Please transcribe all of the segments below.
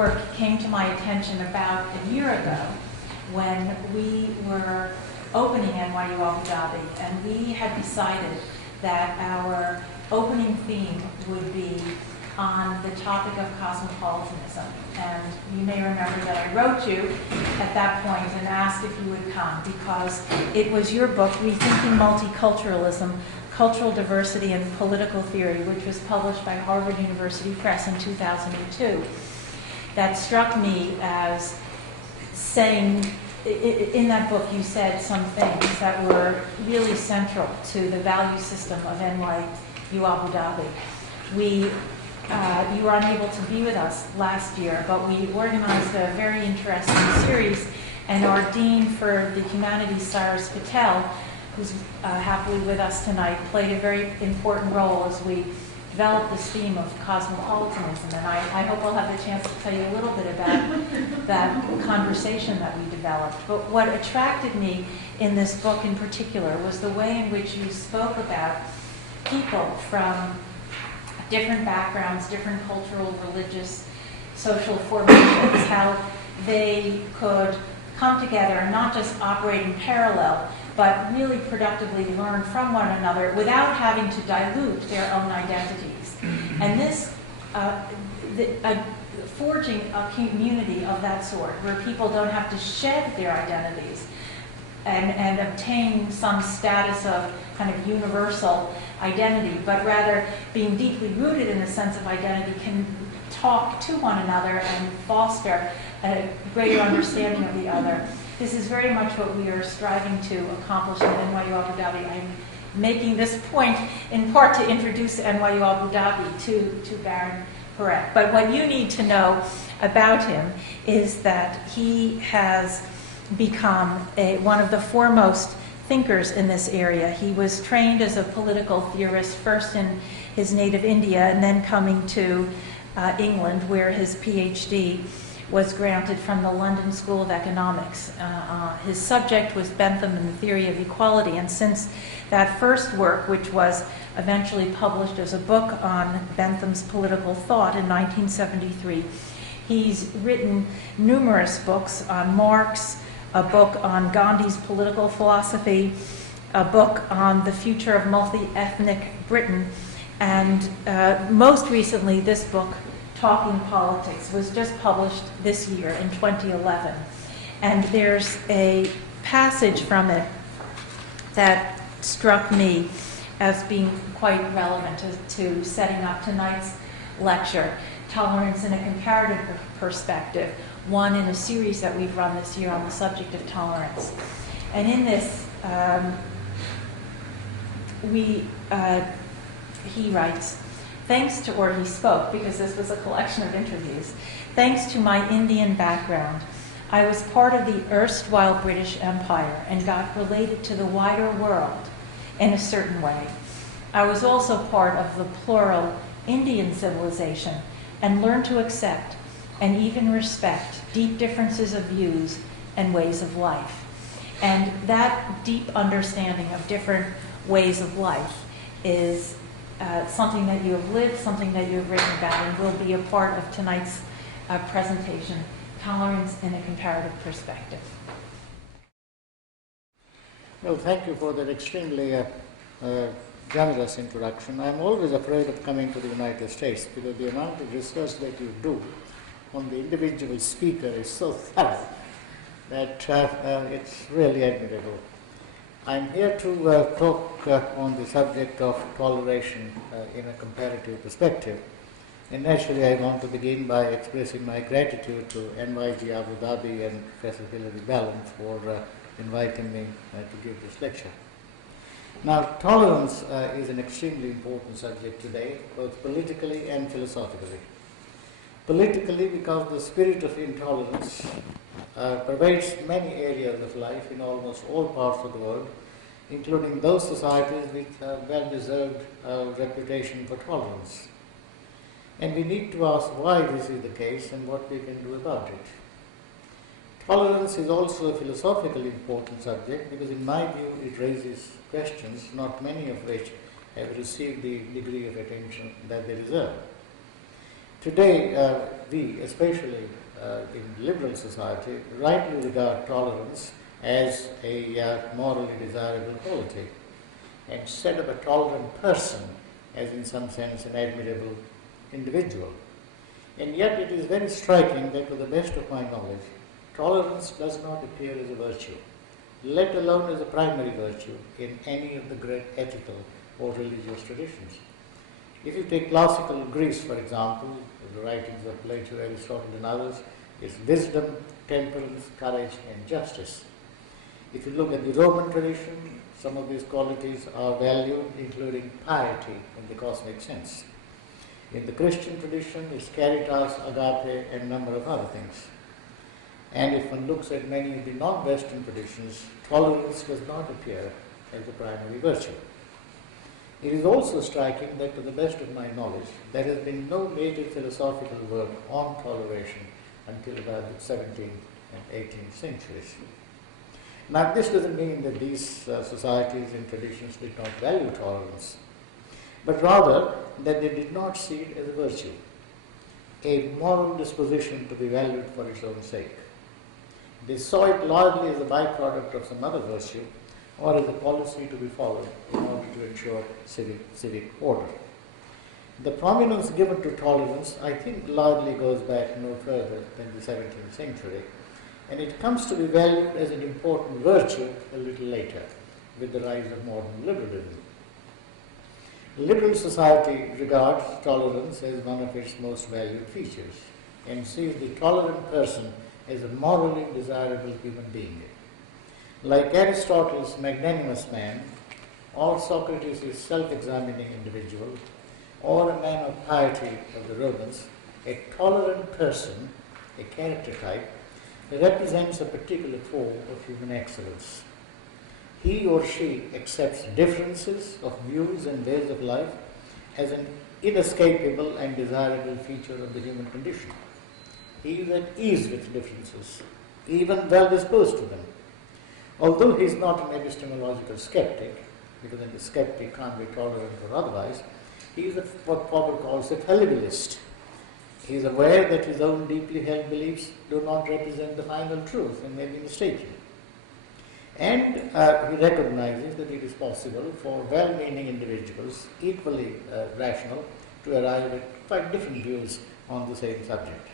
work came to my attention about a year ago when we were opening NYU Abu Dhabi, and we had decided that our opening theme would be on the topic of cosmopolitanism. And you may remember that I wrote you at that point and asked if you would come, because it was your book, Rethinking Multiculturalism, Cultural Diversity and Political Theory, which was published by Harvard University Press in 2002, that struck me as saying, in that book you said some things that were really central to the value system of NYU Abu Dhabi. You were unable to be with us last year, but we organized a very interesting series, and our dean for the humanities, Cyrus Patel, who's happily with us tonight, played a very important role as we developed this theme of cosmopolitanism. And I hope I'll have the chance to tell you a little bit about that conversation that we developed. But what attracted me in this book in particular was the way in which you spoke about people from different backgrounds, different cultural, religious, social formations, how they could come together and not just operate in parallel, but really productively learn from one another without having to dilute their own identities. And this, forging a community of that sort, where people don't have to shed their identities and obtain some status of kind of universal identity, but rather being deeply rooted in a sense of identity, can talk to one another and foster a greater understanding of the other. This is very much what we are striving to accomplish at NYU Abu Dhabi. I'm making this point in part to introduce NYU Abu Dhabi to Baron Parekh. But what you need to know about him is that he has become one of the foremost thinkers in this area. He was trained as a political theorist, first in his native India, and then coming to England, where his PhD was granted from the London School of Economics. His subject was Bentham and the Theory of Equality, and since that first work, which was eventually published as a book on Bentham's political thought in 1973, he's written numerous books on Marx, a book on Gandhi's political philosophy, a book on the future of multi-ethnic Britain, and most recently this book, Talking Politics, was just published this year in 2011. And there's a passage from it that struck me as being quite relevant to setting up tonight's lecture, Tolerance in a Comparative Perspective, one in a series that we've run this year on the subject of tolerance. And in this, he writes, or he spoke, because this was a collection of interviews, thanks to my Indian background, I was part of the erstwhile British Empire and got related to the wider world in a certain way. I was also part of the plural Indian civilization and learned to accept and even respect deep differences of views and ways of life. And that deep understanding of different ways of life is something that you have lived, something that you have written about, and will be a part of tonight's presentation, Tolerance in a Comparative Perspective. Well, thank you for that extremely generous introduction. I'm always afraid of coming to the United States because the amount of research that you do on the individual speaker is so thorough that it's really admirable. I'm here to talk on the subject of toleration in a comparative perspective. And naturally, I want to begin by expressing my gratitude to NYG Abu Dhabi and Professor Hilary Ballon for inviting me to give this lecture. Now, tolerance is an extremely important subject today, both politically and philosophically. Politically, because the spirit of intolerance pervades many areas of life in almost all parts of the world, including those societies with a well-deserved reputation for tolerance. And we need to ask why this is the case and what we can do about it. Tolerance is also a philosophically important subject because, in my view, it raises questions, not many of which have received the degree of attention that they deserve. Today, we, especially in liberal society, rightly regard tolerance as a morally desirable quality and set up a tolerant person as in some sense an admirable individual. And yet it is very striking that to the best of my knowledge, tolerance does not appear as a virtue, let alone as a primary virtue in any of the great ethical or religious traditions. If you take classical Greece, for example, the writings of Plato, Aristotle and others, is wisdom, temperance, courage and justice. If you look at the Roman tradition, some of these qualities are valued, including piety in the cosmic sense. In the Christian tradition, it's caritas, agape, and a number of other things. And if one looks at many of the non-Western traditions, tolerance does not appear as the primary virtue. It is also striking that, to the best of my knowledge, there has been no major philosophical work on toleration until about the 17th and 18th centuries. Now, this doesn't mean that these societies and traditions did not value tolerance, but rather that they did not see it as a virtue, a moral disposition to be valued for its own sake. They saw it largely as a byproduct of some other virtue or as a policy to be followed in order to ensure civic order. The prominence given to tolerance, I think, largely goes back no further than the 17th century, and it comes to be valued as an important virtue a little later, with the rise of modern liberalism. Liberal society regards tolerance as one of its most valued features and sees the tolerant person as a morally desirable human being. Like Aristotle's magnanimous man, or Socrates' self-examining individual, or a man of piety of the Romans, a tolerant person, a character type, represents a particular form of human excellence. He or she accepts differences of views and ways of life as an inescapable and desirable feature of the human condition. He is at ease with differences, even well disposed to them. Although he is not an epistemological skeptic, because a skeptic can't be tolerant or otherwise, he is what Popper calls a fallibilist. He is aware that his own deeply held beliefs do not represent the final truth and may be mistaken. And he recognizes that it is possible for well-meaning individuals, equally rational, to arrive at quite different views on the same subject.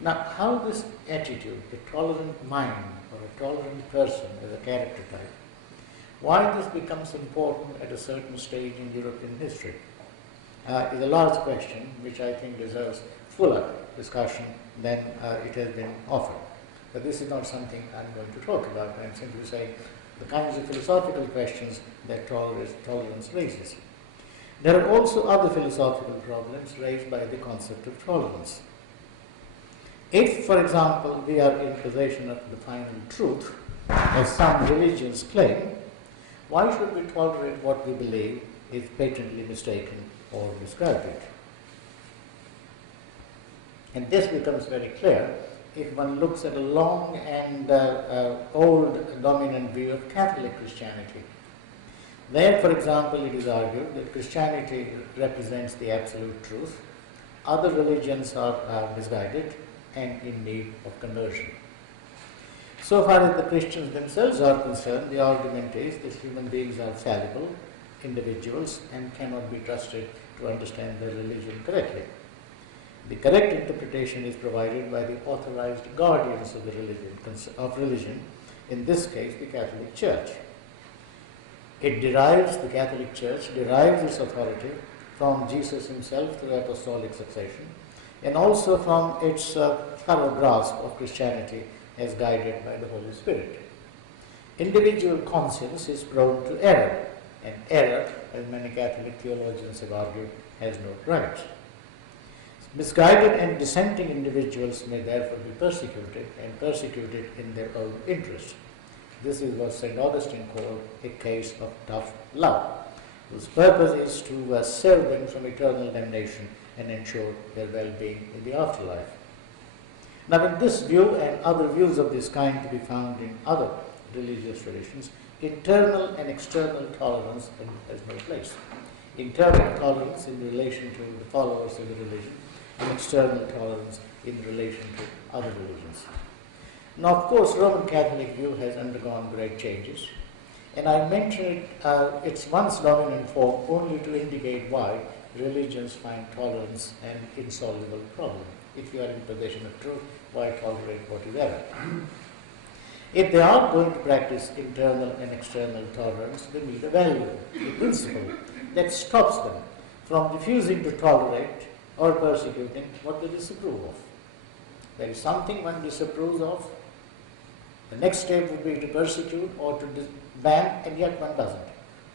Now, how this attitude, a tolerant mind or a tolerant person as a character type, why this becomes important at a certain stage in European history is a large question which I think deserves fuller discussion than it has been offered. But this is not something I'm going to talk about. I'm simply saying the kinds of philosophical questions that tolerance raises. There are also other philosophical problems raised by the concept of tolerance. If, for example, we are in possession of the final truth, as some religions claim, why should we tolerate what we believe is patently mistaken or misguided? And this becomes very clear if one looks at a long and old dominant view of Catholic Christianity. There, for example, it is argued that Christianity represents the absolute truth, other religions are misguided and in need of conversion. So far as the Christians themselves are concerned, the argument is that human beings are fallible individuals and cannot be trusted to understand their religion correctly. The correct interpretation is provided by the authorized guardians of the religion, in this case the Catholic Church. The Catholic Church derives its authority from Jesus himself through apostolic succession, and also from its thorough grasp of Christianity as guided by the Holy Spirit. Individual conscience is prone to error, and error, as many Catholic theologians have argued, has no right. Misguided and dissenting individuals may therefore be persecuted, and persecuted in their own interest. This is what St. Augustine called a case of tough love, whose purpose is to save them from eternal damnation and ensure their well-being in the afterlife. Now, in this view and other views of this kind to be found in other religious traditions, internal and external tolerance has no place. Internal tolerance in relation to the followers of the religion and external tolerance in relation to other religions. Now, of course, Roman Catholic view has undergone great changes, and I mention it, its once dominant form only to indicate why religions find tolerance an insoluble problem. If you are in possession of truth, why tolerate whatever? If they are going to practice internal and external tolerance, they need a value, a principle that stops them from refusing to tolerate or persecuting what they disapprove of. There is something one disapproves of. The next step would be to persecute or to ban, and yet one doesn't.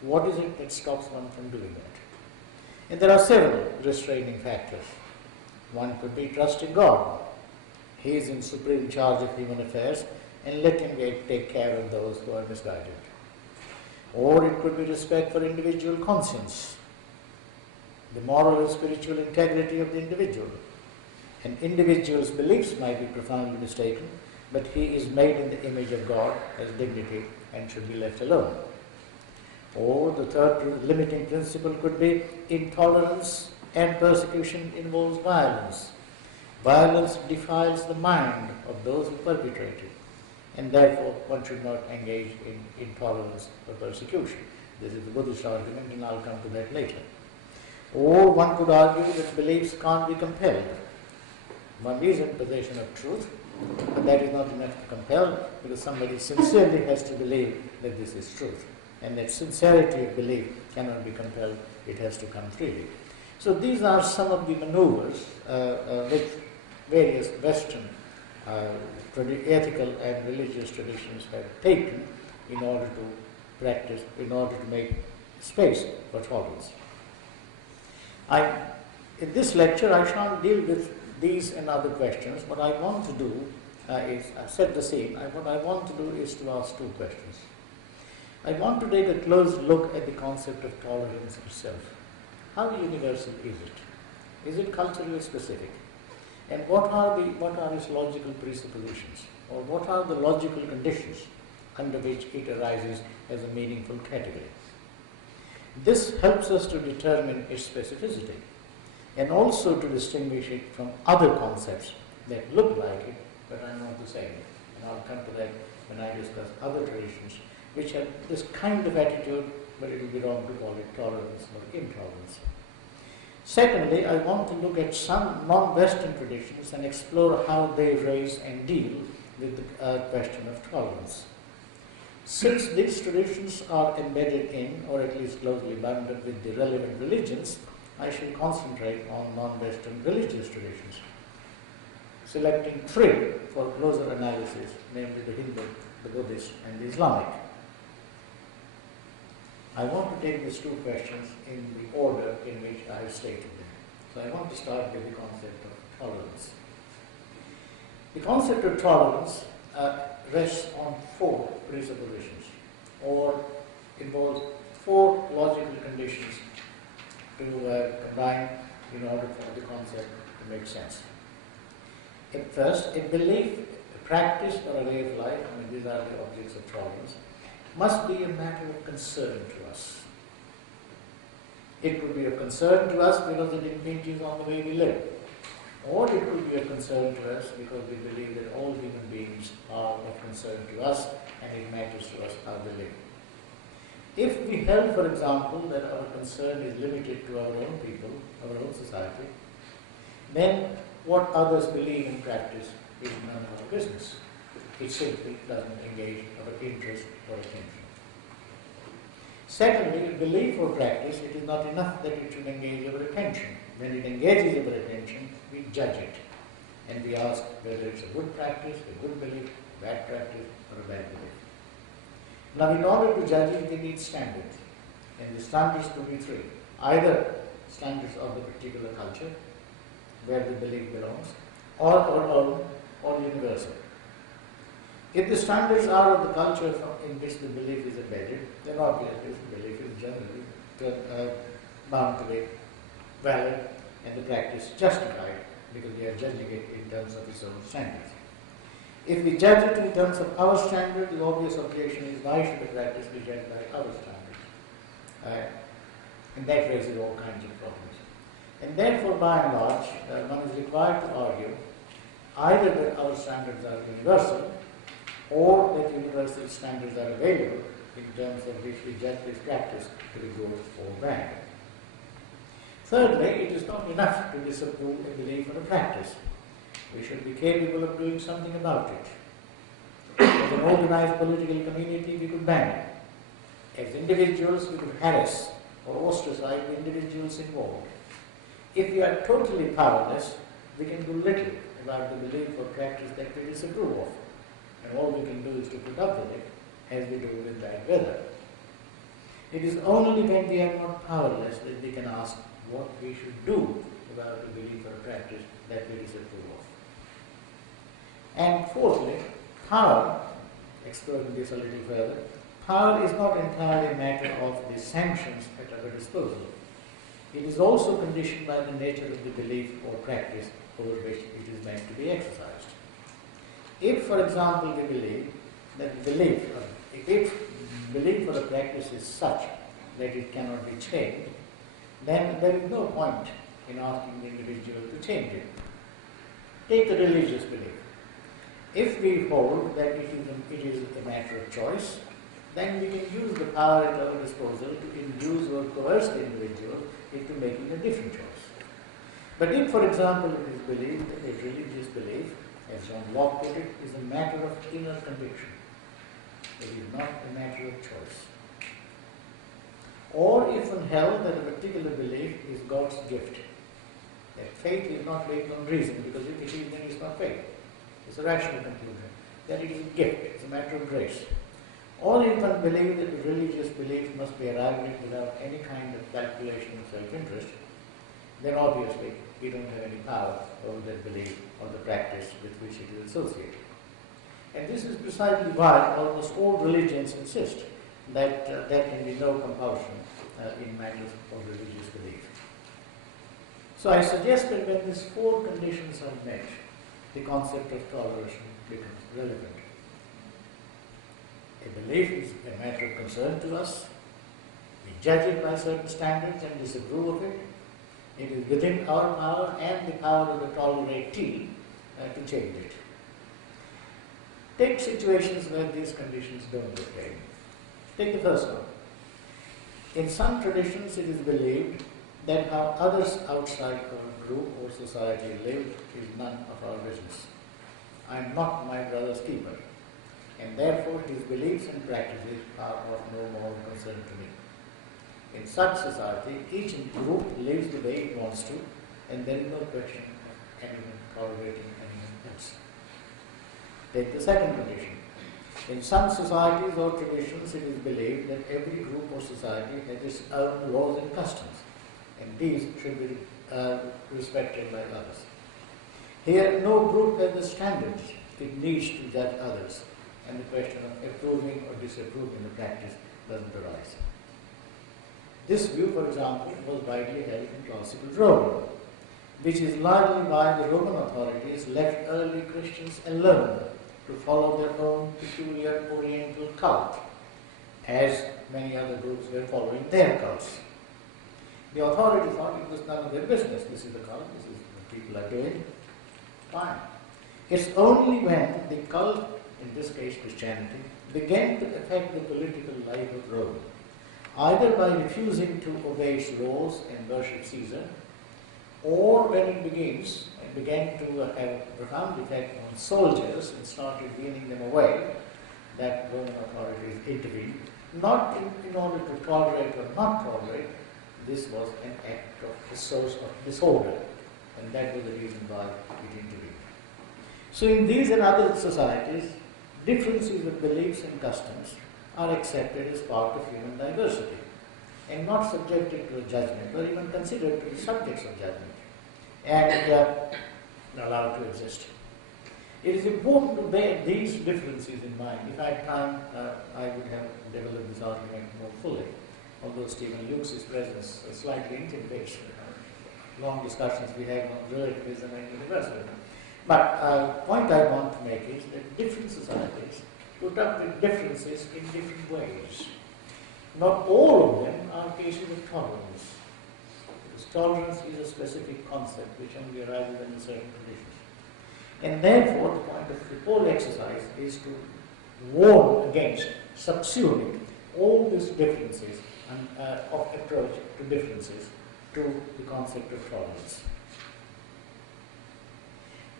What is it that stops one from doing that? And there are several restraining factors. One could be trust in God. He is in supreme charge of human affairs, and let him take care of those who are misguided. Or it could be respect for individual conscience, the moral and spiritual integrity of the individual. An individual's beliefs might be profoundly mistaken, but he is made in the image of God as dignity and should be left alone. Or the third limiting principle could be intolerance and persecution involves violence. Violence defiles the mind of those who perpetrate it, and therefore one should not engage in intolerance or persecution. This is the Buddhist argument, and I'll come to that later. Or one could argue that beliefs can't be compelled. One is in possession of truth, but that is not enough to compel, because somebody sincerely has to believe that this is truth. And that sincerity of belief cannot be compelled, it has to come freely. So these are some of the maneuvers which various Western ethical and religious traditions have taken in order to practice, in order to make space for tolerance. In this lecture, I shan't deal with these and other questions. What I want to do is set the scene. What I want to do is to ask two questions. I want to take a close look at the concept of tolerance itself. How universal is it? Is it culturally specific? And what are its logical presuppositions? Or what are the logical conditions under which it arises as a meaningful category? This helps us to determine its specificity and also to distinguish it from other concepts that look like it but are not the same. And I'll come to that when I discuss other traditions which have this kind of attitude, but it will be wrong to call it tolerance or intolerance. Secondly, I want to look at some non-Western traditions and explore how they raise and deal with the question of tolerance. Since these traditions are embedded in, or at least closely bounded with the relevant religions, I shall concentrate on non-Western religious traditions, selecting three for closer analysis, namely the Hindu, the Buddhist, and the Islamic. I want to take these two questions in the order in which I have stated them. So I want to start with the concept of tolerance. The concept of tolerance rests on four presuppositions, or involves four logical conditions to combine in order for the concept to make sense. At first, a belief, a practice, or a way of life, these are the objects of tolerance, must be a matter of concern to us. It could be a concern to us because it impinges on the way we live. Or it could be a concern to us because we believe that all human beings are of concern to us and it matters to us how they live. If we held, for example, that our concern is limited to our own people, our own society, then what others believe and practice is none of our business. It simply doesn't engage our interest or attention. Secondly, belief or practice, it is not enough that it should engage our attention. When it engages our attention, we judge it. And we ask whether it's a good practice, a good belief, bad practice, or a bad belief. Now, in order to judge it, we need standards. And the standards could be three. Either standards of the particular culture, where the belief belongs, or our own, or universal. If the standards are of the culture in which the belief is embedded, then obviously the belief is generally bound to be valid and the practice justified because we are judging it in terms of its own standards. If we judge it in terms of our standards, the obvious objection is why should the practice be judged by our standards? And that raises all kinds of problems. And therefore, by and large, one is required to argue either that our standards are universal or that universal standards are available in terms of which we judge this practice to be good or bad. Thirdly, it is not enough to disapprove a belief or a practice. We should be capable of doing something about it. As an organized political community, we could ban it. As individuals, we could harass or ostracize the individuals involved. If we are totally powerless, we can do little about the belief or practice that we disapprove of. And all we can do is to put up with it, as we do with bad weather. It is only when we are not powerless that we can ask what we should do about the belief or practice that we disapprove of. And fourthly, power, exploring this a little further, power is not entirely a matter of the sanctions at our disposal. It is also conditioned by the nature of the belief or practice over which it is meant to be exercised. If, for example, we believe that belief or a practice is such that it cannot be changed, then there is no point in asking the individual to change it. Take the religious belief. If we hold that it is a matter of choice, then we can use the power at our disposal to induce or coerce the individual into making a different choice. But if, for example, it is believed that a religious belief, as John Locke put it, is a matter of inner conviction, it is not a matter of choice. Or if one held that a particular belief is God's gift, that faith is not based on reason, because if it is, then it's not faith. It's a rational conclusion. That it is a gift, it's a matter of grace. Or if one believed that the religious belief must be arrived at without any kind of calculation of self-interest, then obviously we don't have any power over that belief or the practice with which it is associated. And this is precisely why almost all religions insist that there can be no compulsion in matters of religious belief. So I suggest that when these four conditions are met, the concept of toleration becomes relevant. A belief is a matter of concern to us. We judge it by certain standards and disapprove of it. It is within our power and the power of the toleratee to change it. Take situations where these conditions don't obtain. Take the first one. In some traditions, it is believed that how others outside our group or society live is none of our business. I am not my brother's keeper, and therefore his beliefs and practices are of no more concern to me. In such society, each group lives the way it wants to, and there is no question of anyone tolerating anyone else. Take the second condition. In some societies or traditions, it is believed that every group or society has its own laws and customs, and these should be respected by others. Here, no group has the standards it needs to judge others, and the question of approving or disapproving the practice doesn't arise. This view, for example, was widely held in classical Rome, which is largely why the Roman authorities left early Christians alone to follow their own peculiar Oriental cult, as many other groups were following their cults. The authorities thought it was none of their business. This is the cult, this is what people are doing. Fine. It's only when the cult, in this case Christianity, began to affect the political life of Rome, either by refusing to obey its laws and worship Caesar, or when it began to have a profound effect on soldiers and started weaning them away, that Roman authorities intervened, not in order to tolerate or not tolerate. This was an act of a source of disorder, and that was the reason why it intervened. So in these and other societies, differences of beliefs and customs are accepted as part of human diversity and not subjected to a judgment or even considered to be subjects of judgment and allowed to exist. It is important to bear these differences in mind. If I had time, I would have developed this argument more fully, although Stephen Luke's presence slightly intimidates long discussions we have on relativism and universalism. But the point I want to make is that different societies put up with differences in different ways. Not all of them are cases of tolerance. Because Tolerance is a specific concept which only arises in certain traditions. And therefore, the point of the whole exercise is to warn against subsuming all these differences and of approach to differences to the concept of tolerance.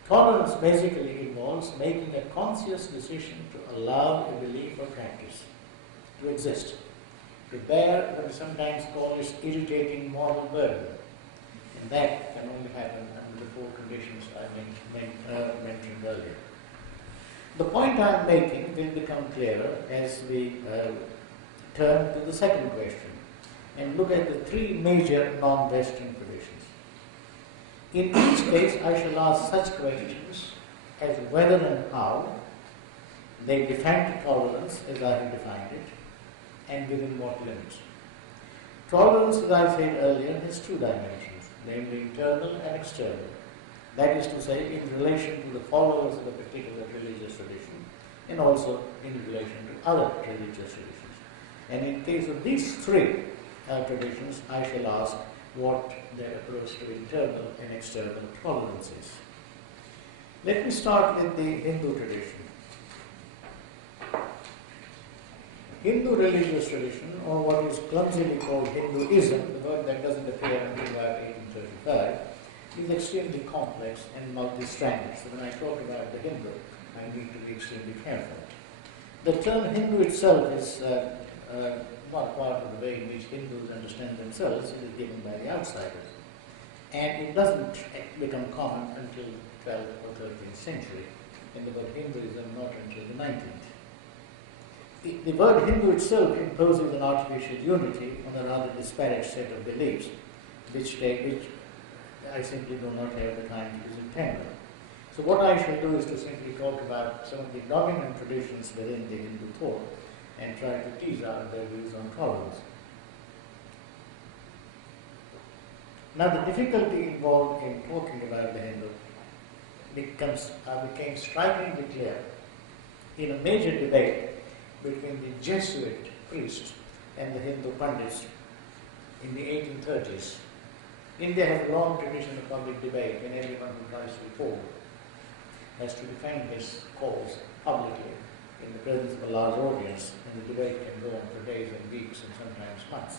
Tolerance basically involves making a conscious decision to allow a belief or practice to exist, to bear what we sometimes call as irritating moral burden. And that can only happen under the 4 conditions I mentioned earlier. The point I am making will become clearer as we turn to the second question and look at the 3 major non-Western traditions. In each case, I shall ask such questions as whether and how they define tolerance as I have defined it, and within what limits. Tolerance, as I said earlier, has 2 dimensions, namely internal and external. That is to say, in relation to the followers of a particular religious tradition, and also in relation to other religious traditions. And in case of these 3 traditions, I shall ask what their approach to internal and external tolerance is. Let me start with the Hindu tradition. Hindu religious tradition, or what is clumsily called Hinduism, the word that doesn't appear until about 1835, is extremely complex and multi-stranded. So when I talk about the Hindu, I need to be extremely careful. The term Hindu itself is not part of the way in which Hindus understand themselves. It is given by the outsiders. And it doesn't become common until 12th or 13th century, and the word Hinduism not until the 19th. The word Hindu itself imposes an artificial unity on a rather disparate set of beliefs, which I simply do not have the time to disentangle. So what I shall do is to simply talk about some of the dominant traditions within the Hindu thought and try to tease out their views on tolerance. Now the difficulty involved in talking about the Hindu became strikingly clear in a major debate between the Jesuit priests and the Hindu Pandits in the 1830s. India has a long tradition of public debate, and everyone who tries to reform has to defend his cause publicly in the presence of a large audience, and the debate can go on for days and weeks and sometimes months.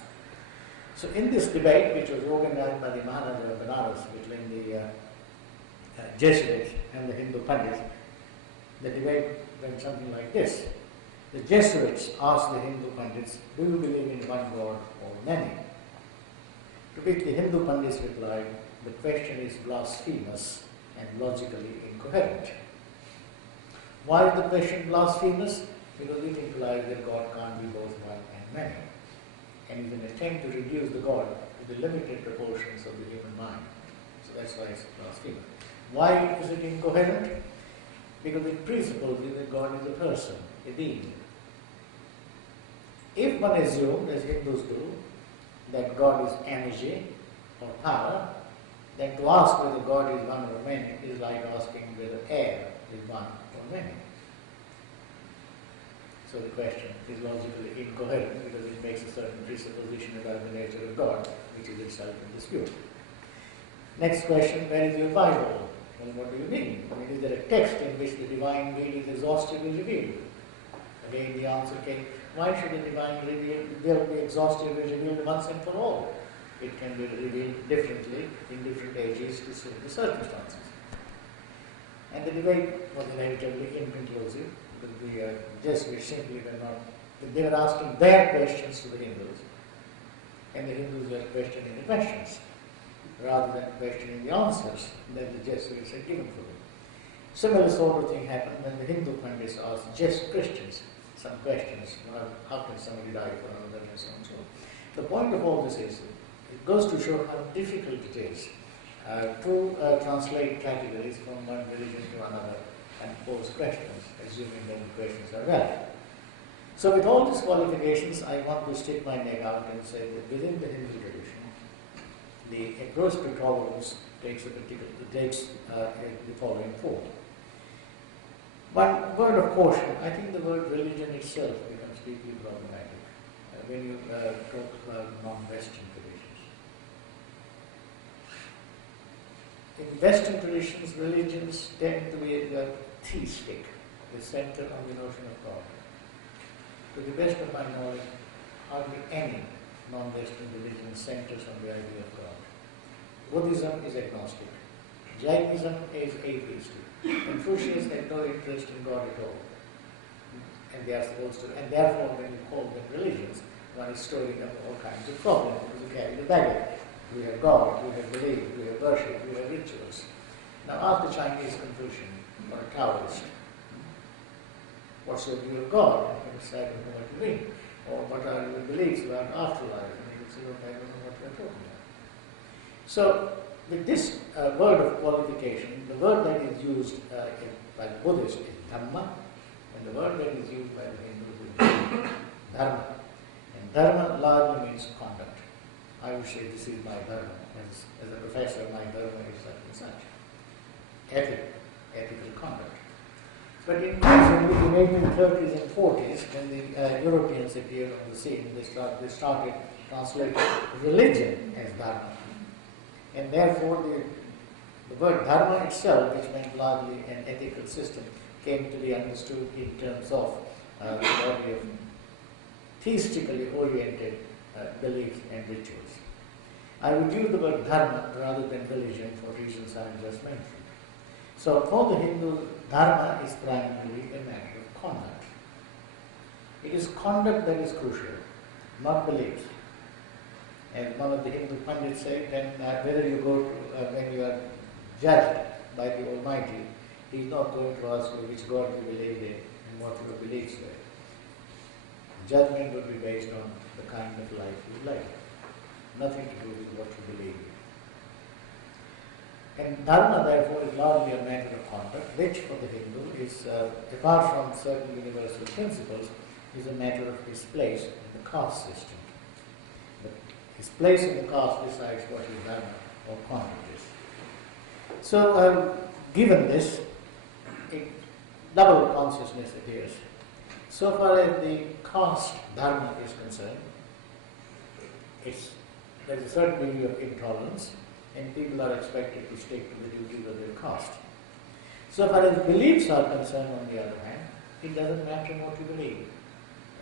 So in this debate, which was organized by the Maharaja of Benares between the Jesuits and the Hindu Pandits, the debate went something like this. The Jesuits asked the Hindu Pandits, do you believe in one God or many? To which the Hindu Pandits replied, the question is blasphemous and logically incoherent. Why is the question blasphemous? Because it implies that God can't be both one and many, and is an attempt to reduce the God to the limited proportions of the human mind. So that's why it's blasphemous. Why is it incoherent? Because it presupposes that God is a person, a being. If one assumes, as Hindus do, that God is energy or power, then to ask whether God is one or many is like asking whether air is one or many. So the question is logically incoherent because it makes a certain presupposition about the nature of God, which is itself in dispute. Next question, where is your Bible? Well, what do you mean? I mean, is there a text in which the divine will is exhaustively revealed? Again, the answer came, why should the divine will be exhaustively revealed once and for all? It can be revealed differently in different ages to suit the circumstances. And the debate was inevitably inconclusive, because the Jesuits simply were not, they were asking their questions to the Hindus, and the Hindus were questioning the questions, rather than questioning the answers that the Jesuits had given for them. Similar sort of thing happened when the Hindu Pandits asked just Christians some questions. How can somebody die for another, and so on and so on. The point of all this is, it goes to show how difficult it is to translate categories from one religion to another and pose questions, assuming that the questions are valid. So with all these qualifications, I want to stick my neck out and say that within the Hindu tradition, the approach to tolerance takes the following form. One word of caution, I think the word religion itself becomes deeply problematic when you talk about non-Western traditions. in Western traditions, religions tend to be theistic. They center on the notion of God. To the best of my knowledge, hardly any non-Western religion centers on the idea of God. Buddhism is agnostic. Jainism is atheistic. Confucians have no interest in God at all. And they are supposed to, and therefore when you call them religions, one is storing up all kinds of problems because you carry the baggage. We have God, we have belief, we have worship, we have rituals. Now ask the Chinese Confucian or a Taoist, what's your view of God? And he said, I don't know what you mean. Or what are your beliefs about afterlife? And he would say, look, I don't know what you're talking about. So with this word of qualification, the word that is used by the Buddhists is Dhamma, and the word that is used by the Hindus is Dharma. And Dharma largely means conduct. I would say this is my Dharma. As a professor, my Dharma is such and such. Ethical conduct. But increasingly, in the 1830s and 40s, when the Europeans appeared on the scene, they started translating religion as Dharma. And therefore, the word Dharma itself, which meant largely an ethical system, came to be understood in terms of the body of theistically oriented beliefs and rituals. I would use the word Dharma rather than religion for reasons I have just mentioned. So for the Hindus, Dharma is primarily a matter of conduct. It is conduct that is crucial, not beliefs. And one of the Hindu Pandits said, then whether you go to, when you are judged by the Almighty, He is not going to ask you which God you believe in and what your beliefs were. Judgment would be based on the kind of life you live. Nothing to do with what you believe in. And Dharma, therefore, is largely a matter of conduct, which for the Hindu is, apart from certain universal principles, is a matter of his place in the caste system. But his place in the caste decides what his Dharma or conduct is. So, given this, a double consciousness appears. So far as the caste Dharma is concerned, there is a certain degree of intolerance, and people are expected to stick to the duties of their caste. So far as beliefs are concerned, on the other hand, it doesn't matter what you believe.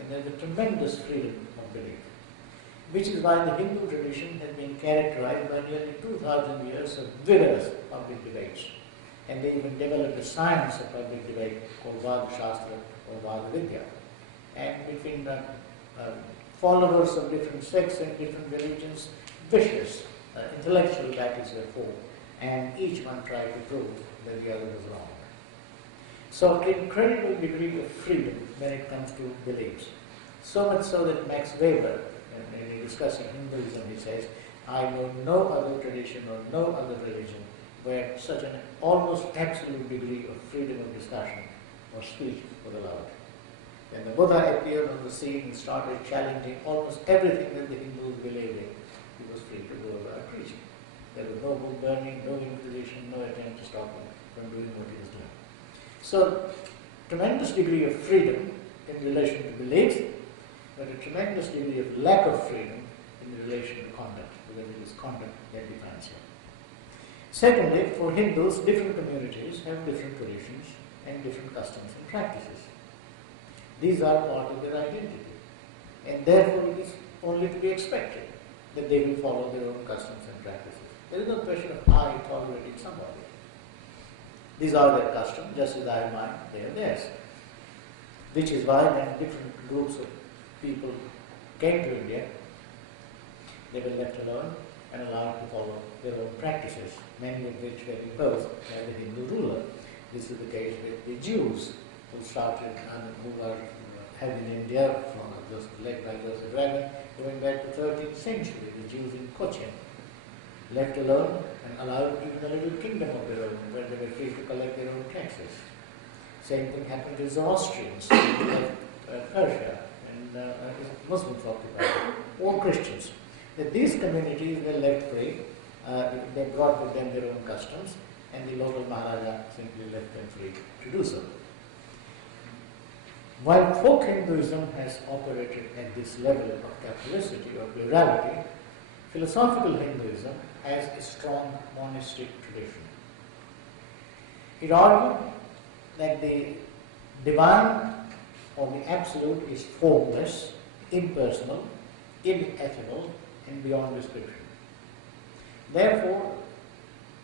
And there is a tremendous freedom of belief, which is why the Hindu tradition has been characterized by nearly 2,000 years of vigorous public debates. And they even developed a science of public debate called Vada Shastra or Vada Vidya. And between the followers of different sects and different religions, vicious intellectual battles were fought, and each one tried to prove that the other was wrong. So incredible degree of freedom when it comes to beliefs. So much so that Max Weber, in discussing Hinduism, he says, I know no other tradition or no other religion where such an almost absolute degree of freedom of discussion or speech was allowed. When the Buddha appeared on the scene and started challenging almost everything that the Hindus believed in, he was free to go about preaching. There was no book burning, no inquisition, no attempt to stop him from doing what he was doing. So, tremendous degree of freedom in relation to beliefs, but a tremendous degree of lack of freedom in relation to conduct, because it is conduct that defines him. Secondly, for Hindus, different communities have different traditions and different customs and practices. These are part of their identity, and therefore it is only to be expected that they will follow their own customs and practices. There is no question of I tolerating somebody. These are their customs, just as I have mine, they are theirs. Which is why when different groups of people came to India, they were left alone and allowed to follow their own practices, many of which were imposed by the Hindu ruler. This is the case with the Jews who started and who are held in India from led by Joseph Dragon going back to 13th century, the Jews in Cochin, left alone and allowed even a little kingdom of their own where they were free to collect their own taxes. Same thing happened with the Austrians in Persia and Muslims occupied, all Christians. That these communities were left free, they brought with them their own customs, and the local Maharaja simply left them free to do so. While folk Hinduism has operated at this level of Catholicity or plurality, philosophical Hinduism has a strong monistic tradition. It argued that the divine or the absolute is formless, impersonal, ineffable, and beyond description. Therefore,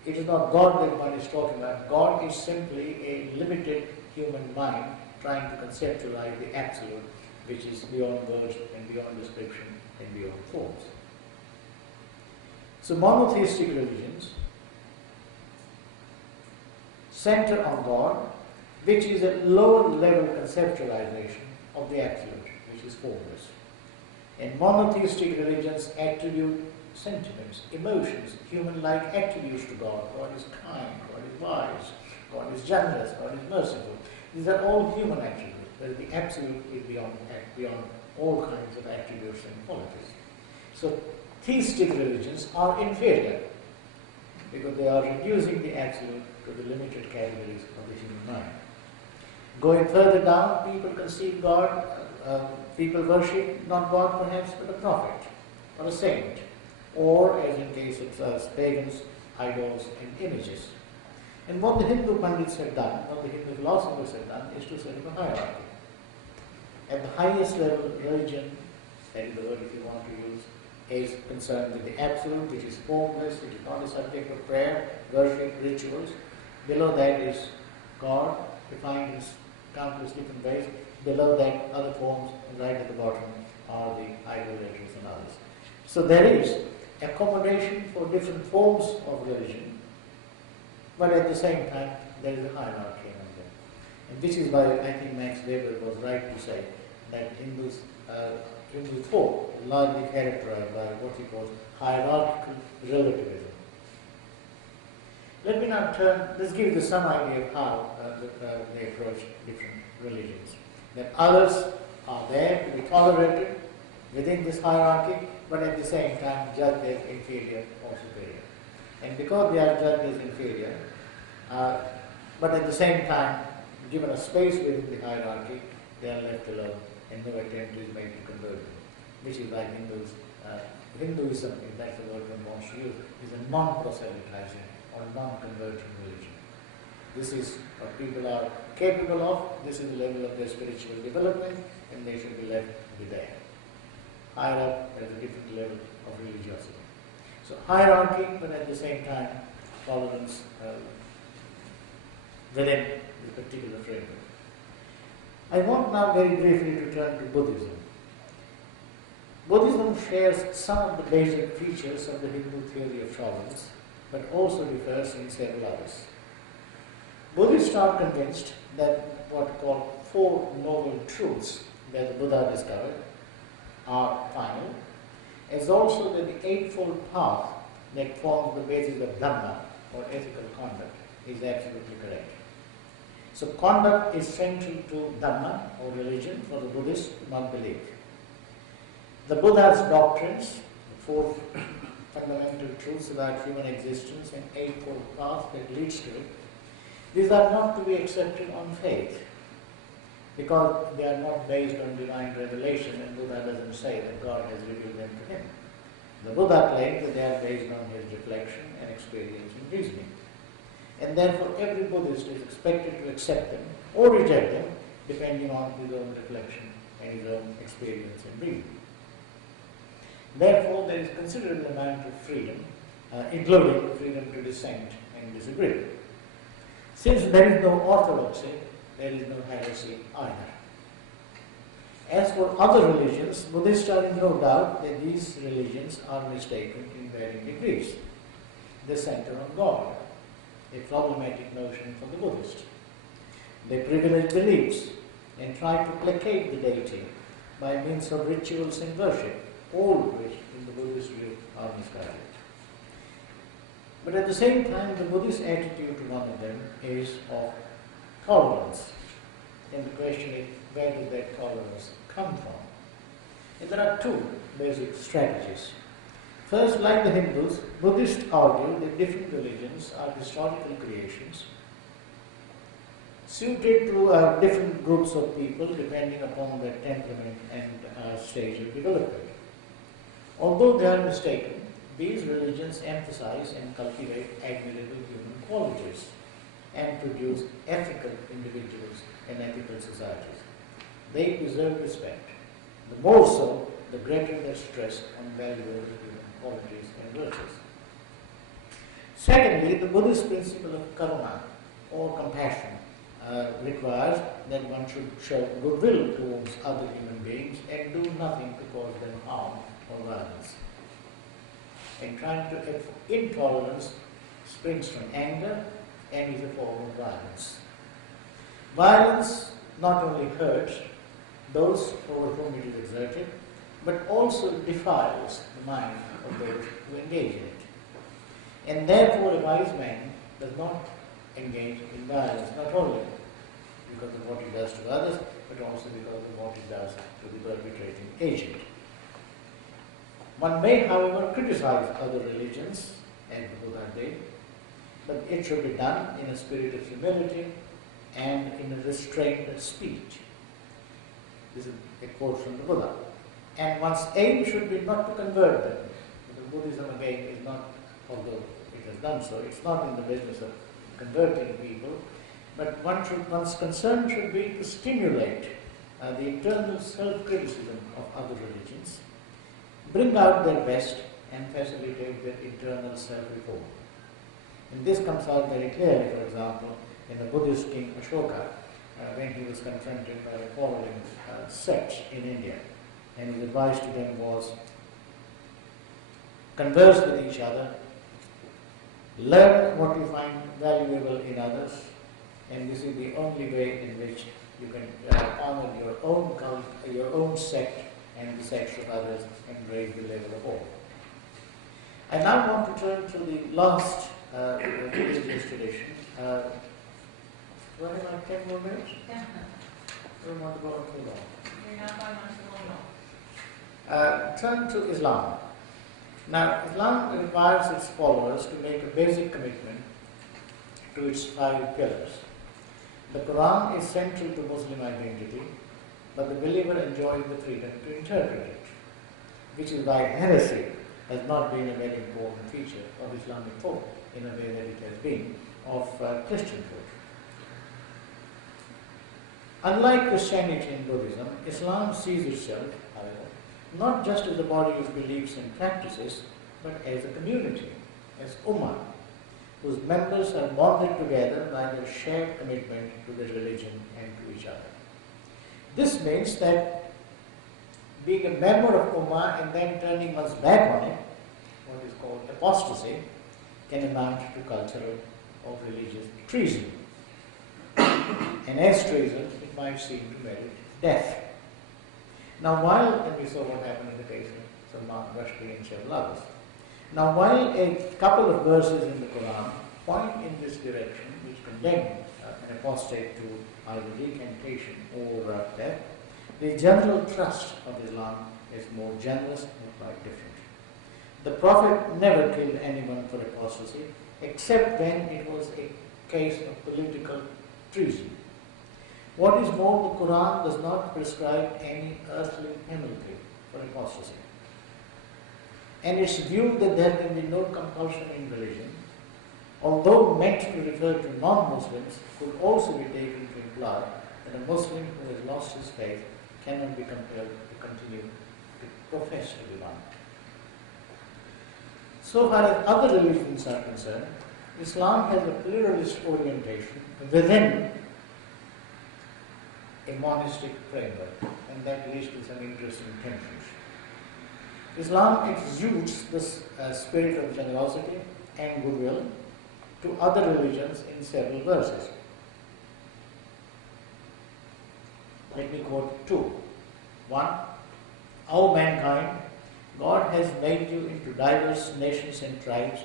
it is not God that one is talking about. God is simply a limited human mind trying to conceptualize the absolute, which is beyond words and beyond description and beyond forms. So monotheistic religions center on God, which is a lower level conceptualization of the absolute, which is formless. And monotheistic religions attribute sentiments, emotions, human-like attributes to God. God is kind, God is wise, God is generous, God is merciful. These are all human attributes, whereas the absolute is beyond all kinds of attributes and qualities. So theistic religions are inferior because they are reducing the absolute to the limited categories of the human mind. Going further down, people conceive God, people worship not God perhaps, but a prophet or a saint, or as in case of pagans, idols and images. And what the Hindu Pandits have done, what the Hindu philosophers have done, is to set up a hierarchy. At the highest level, religion, that is the word if you want to use, is concerned with the absolute, which is formless, which is not a subject of prayer, worship, rituals. Below that is God, defined in countless different ways. Below that, other forms, and right at the bottom are the idolaters and others. So there is accommodation for different forms of religion, but at the same time, there is a hierarchy among them. And this is why I think Max Weber was right to say that Hindu thought is largely characterized by what he calls hierarchical relativism. Let me now let's give you some idea of how they approach different religions. That others are there to be tolerated within this hierarchy, but at the same time judged as inferior or superior. And because they are judged as inferior, but at the same time given a space within the hierarchy, they are left alone and no attempt is made to convert them. Which is why Hinduism, if that's the word one wants to use, is a non-proselytizing or non-converting religion. This is what people are capable of, this is the level of their spiritual development, and they should be left to be there. Higher up, there's a different level of religiosity. So hierarchy, but at the same time, tolerance within the particular framework. I want now very briefly to turn to Buddhism. Buddhism shares some of the basic features of the Hindu theory of tolerance, but also differs in several others. Buddhists are convinced that what are called Four Noble Truths that the Buddha discovered are final, as also that the Eightfold Path that forms the basis of Dhamma, or ethical conduct, is absolutely correct. So conduct is central to Dhamma, or religion, for the Buddhists to not believe. The Buddha's doctrines, the four fundamental truths about human existence and Eightfold Path that leads to it, these are not to be accepted on faith, because they are not based on divine revelation, and Buddha doesn't say that God has revealed them to him. The Buddha claims that they are based on his reflection and experience and reasoning. And therefore every Buddhist is expected to accept them or reject them depending on his own reflection and his own experience and reasoning. Therefore there is considerable amount of freedom, including freedom to dissent and disagree. Since there is no orthodoxy, there is no heresy either. As for other religions, Buddhists are in no doubt that these religions are mistaken in varying degrees. They center on God, a problematic notion for the Buddhist. They privilege beliefs and try to placate the deity by means of rituals and worship, all of which in the Buddhist view are misguided. But at the same time, the Buddhist attitude to one of them is of tolerance. And the question is, where does that tolerance come from? And there are two basic strategies. First, like the Hindus, Buddhists argue that different religions are historical creations suited to different groups of people depending upon their temperament and stage of development. Although they are mistaken, these religions emphasize and cultivate admirable human qualities and produce ethical individuals and ethical societies. They deserve respect. The more so, the greater their stress on valuable human qualities and virtues. Secondly, the Buddhist principle of karuna, or compassion, requires that one should show goodwill towards other human beings and do nothing to cause them harm or violence. And trying to intolerance springs from anger and is a form of violence. Violence not only hurts those over whom it is exerted, but also defiles the mind of those who engage in it. And therefore a wise man does not engage in violence, not only because of what he does to others, but also because of what he does to the perpetrating agent. One may, however, criticize other religions, as the Buddha did, but it should be done in a spirit of humility and in a restrained speech. This is a quote from the Buddha. And one's aim should be not to convert them. Because Buddhism, again, is not, although it has done so, it's not in the business of converting people, but one's concern should be to stimulate the internal self-criticism of other religions, bring out their best, and facilitate their internal self-reform. And this comes out very clearly, for example, in the Buddhist king Ashoka, when he was confronted by the following sects in India. And his advice to them was, converse with each other, learn what you find valuable in others, and this is the only way in which you can honor your own cult, your own sect, and the sects of others, and raise the level of all. I now want to turn to the last religious tradition. Do I have like 10 more minutes? Yeah. I don't want to go on too long. You're not going on too long. Turn to Islam. Now, Islam requires its followers to make a basic commitment to its 5 pillars. The Quran is central to Muslim identity, but the believer enjoys the freedom to interpret it, which is why heresy has not been a very important feature of Islamic thought in a way that it has been of Christian thought. Unlike Christianity and Buddhism, Islam sees itself, however, not just as a body of beliefs and practices, but as a community, as ummah, whose members are bonded together by their shared commitment to their religion and to each other. This means that being a member of ummah and then turning one's back on it, what is called apostasy, can amount to cultural or religious treason. And as treason, it might seem to merit death. Now while, and we saw what happened in the case of Salman Rushdie and several others. Now while a couple of verses in the Quran point in this direction, which condemn an apostate to either recantation or death, the general thrust of Islam is more generous and quite different. The Prophet never killed anyone for apostasy, except when it was a case of political treason. What is more, the Quran does not prescribe any earthly penalty for apostasy. And it's viewed that there can be no compulsion in religion, although meant to refer to non-Muslims, could also be taken to imply that a Muslim who has lost his faith cannot be compelled to continue to profess to be one. So far as other religions are concerned, Islam has a pluralist orientation within a monastic framework, and that leads to some interesting tensions. Islam exudes this spirit of generosity and goodwill to other religions in several verses. Let me quote 2. 1. O mankind, God has made you into diverse nations and tribes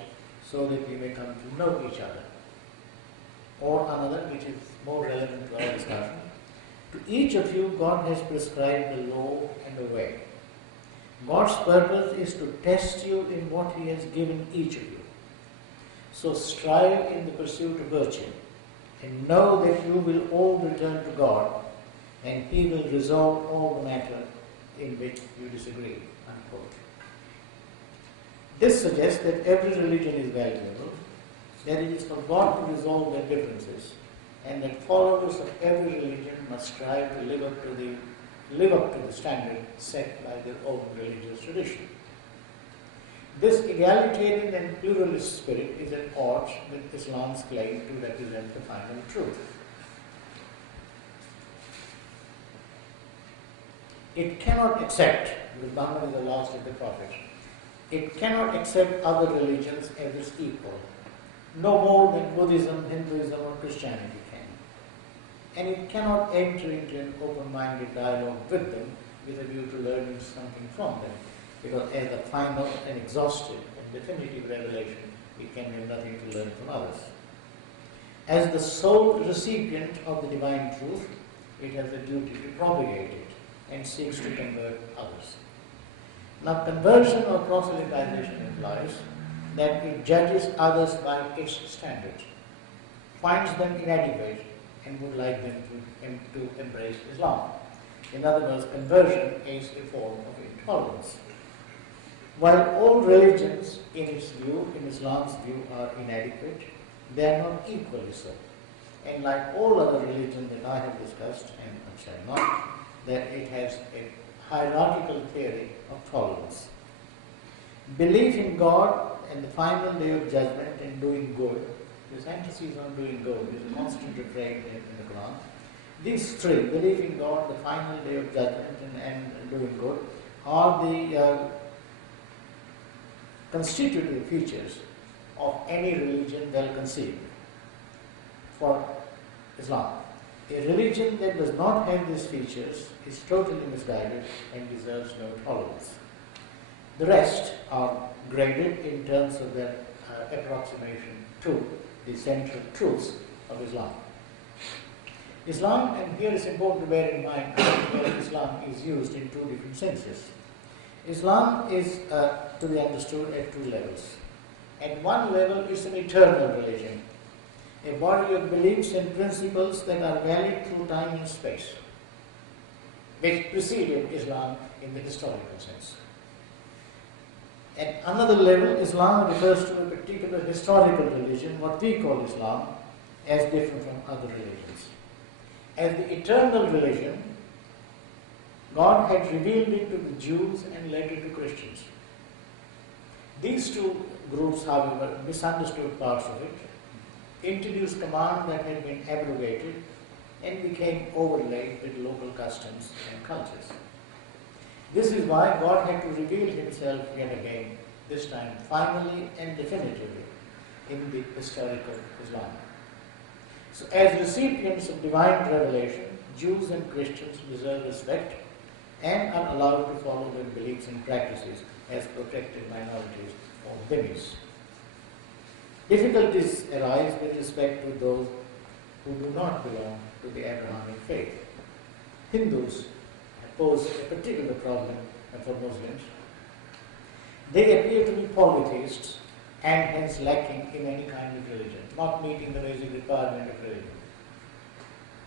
so that you may come to know each other. Or another, which is more relevant to our discussion. To each of you, God has prescribed a law and a way. God's purpose is to test you in what He has given each of you. So strive in the pursuit of virtue, and know that you will all return to God, and He will resolve all the matter in which you disagree. Unquote. This suggests that every religion is valuable, that it is for God to resolve their differences, and that followers of every religion must strive to live up to the standard set by their own religious tradition. This egalitarian and pluralist spirit is at odds with Islam's claim to represent the final truth. It cannot accept, because Muhammad is the last of the prophets, it cannot accept other religions as its equal, no more than Buddhism, Hinduism, or Christianity can. And it cannot enter into an open-minded dialogue with them with a view to learning something from them, because as the final and exhaustive and definitive revelation, it can have nothing to learn from others. As the sole recipient of the divine truth, it has a duty to propagate it and seeks to convert others. Now, conversion or proselytization implies that it judges others by its standards, finds them inadequate, and would like them to embrace Islam. In other words, conversion is a form of intolerance. While all religions, in Islam's view, are inadequate, they are not equally so. And like all other religions that I have discussed, and I shall not, that it has a hierarchical theory of tolerance. Belief in God and the final day of judgment and doing good, this emphasis on doing good is a constant refrain in the Quran. These three, belief in God, the final day of judgment, and doing good, are the constitutive features of any religion well conceived. For Islam, a religion that does not have these features is totally misguided and deserves no tolerance. The rest are graded in terms of their approximation to the central truths of Islam. Islam, and here it's important to bear in mind that Islam is used in two different senses. Islam is to be understood at two levels. At one level, it's an eternal religion, a body of beliefs and principles that are valid through time and space, which preceded Islam in the historical sense. At another level, Islam refers to a particular historical religion, what we call Islam, as different from other religions. As the eternal religion, God had revealed it to the Jews and later to Christians. These two groups, however, misunderstood parts of it, introduced commands that had been abrogated, and became overlaid with local customs and cultures. This is why God had to reveal himself yet again, this time finally and definitively, in the historical Islam. So as recipients of divine revelation, Jews and Christians deserve respect and are allowed to follow their beliefs and practices as protected minorities or dhimmis. Difficulties arise with respect to those who do not belong to the Abrahamic faith. Hindus pose a particular problem for Muslims. They appear to be polytheists and hence lacking in any kind of religion, not meeting the basic requirement of religion,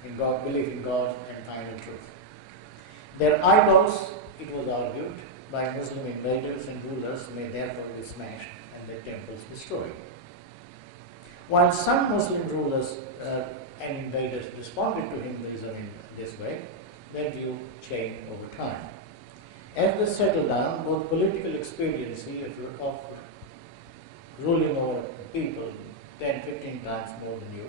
in God, belief in God and final truth. Their idols, it was argued, by Muslim invaders and rulers may therefore be smashed and their temples destroyed. While some Muslim rulers and invaders responded to Hinduism in this way, their view changed over time. As they settled down, both political expediency of ruling over people 10, 15 times more than you,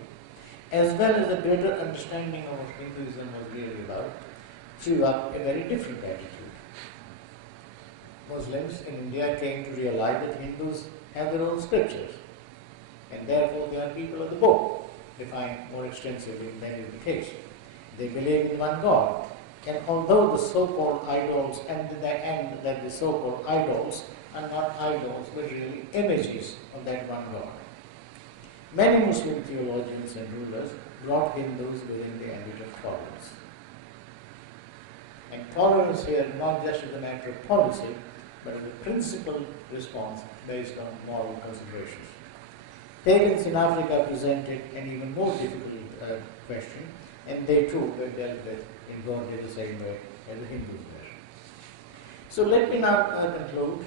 as well as a greater understanding of what Hinduism was really about, threw up a very different attitude. Muslims in India came to realize that Hindus have their own scriptures, and therefore they are people of the book, defined more extensively than is the case. They believe in one God, and although the so-called idols and that the so-called idols are not idols but really images of that one God. Many Muslim theologians and rulers brought Hindus within the ambit of tolerance. And tolerance here not just as a matter of policy, but as a principled response based on moral considerations. Pagans in Africa presented an even more difficult question, and they too were dealt with in broadly the same way as the Hindus were. So let me now conclude,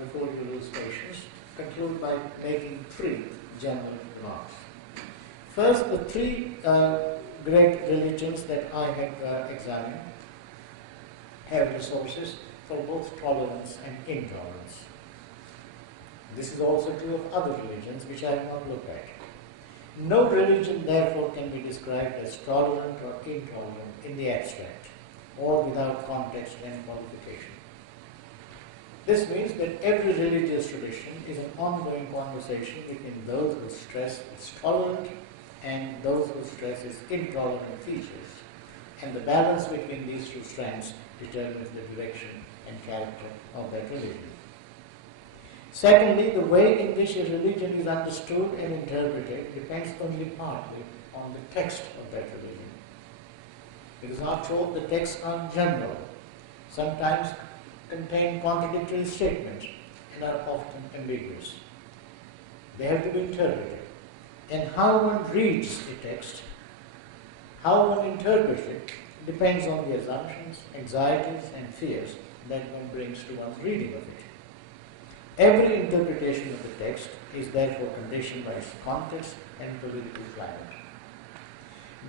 before you lose patience, conclude by making three general remarks. First, the three great religions that I have examined have resources for both tolerance and intolerance. This is also true of other religions which I have not looked at. No religion, therefore, can be described as tolerant or intolerant in the abstract, or without context and qualification. This means that every religious tradition is an ongoing conversation between those who stress its tolerant and those who stress its intolerant features, and the balance between these two strands determines the direction and character of that religion. Secondly, the way in which a religion is understood and interpreted depends only partly on the text of that religion. Because after all, the texts are general, sometimes contain contradictory statements, and are often ambiguous. They have to be interpreted. And how one reads a text, how one interprets it, depends on the assumptions, anxieties, and fears that one brings to one's reading of it. Every interpretation of the text is therefore conditioned by its context and political climate.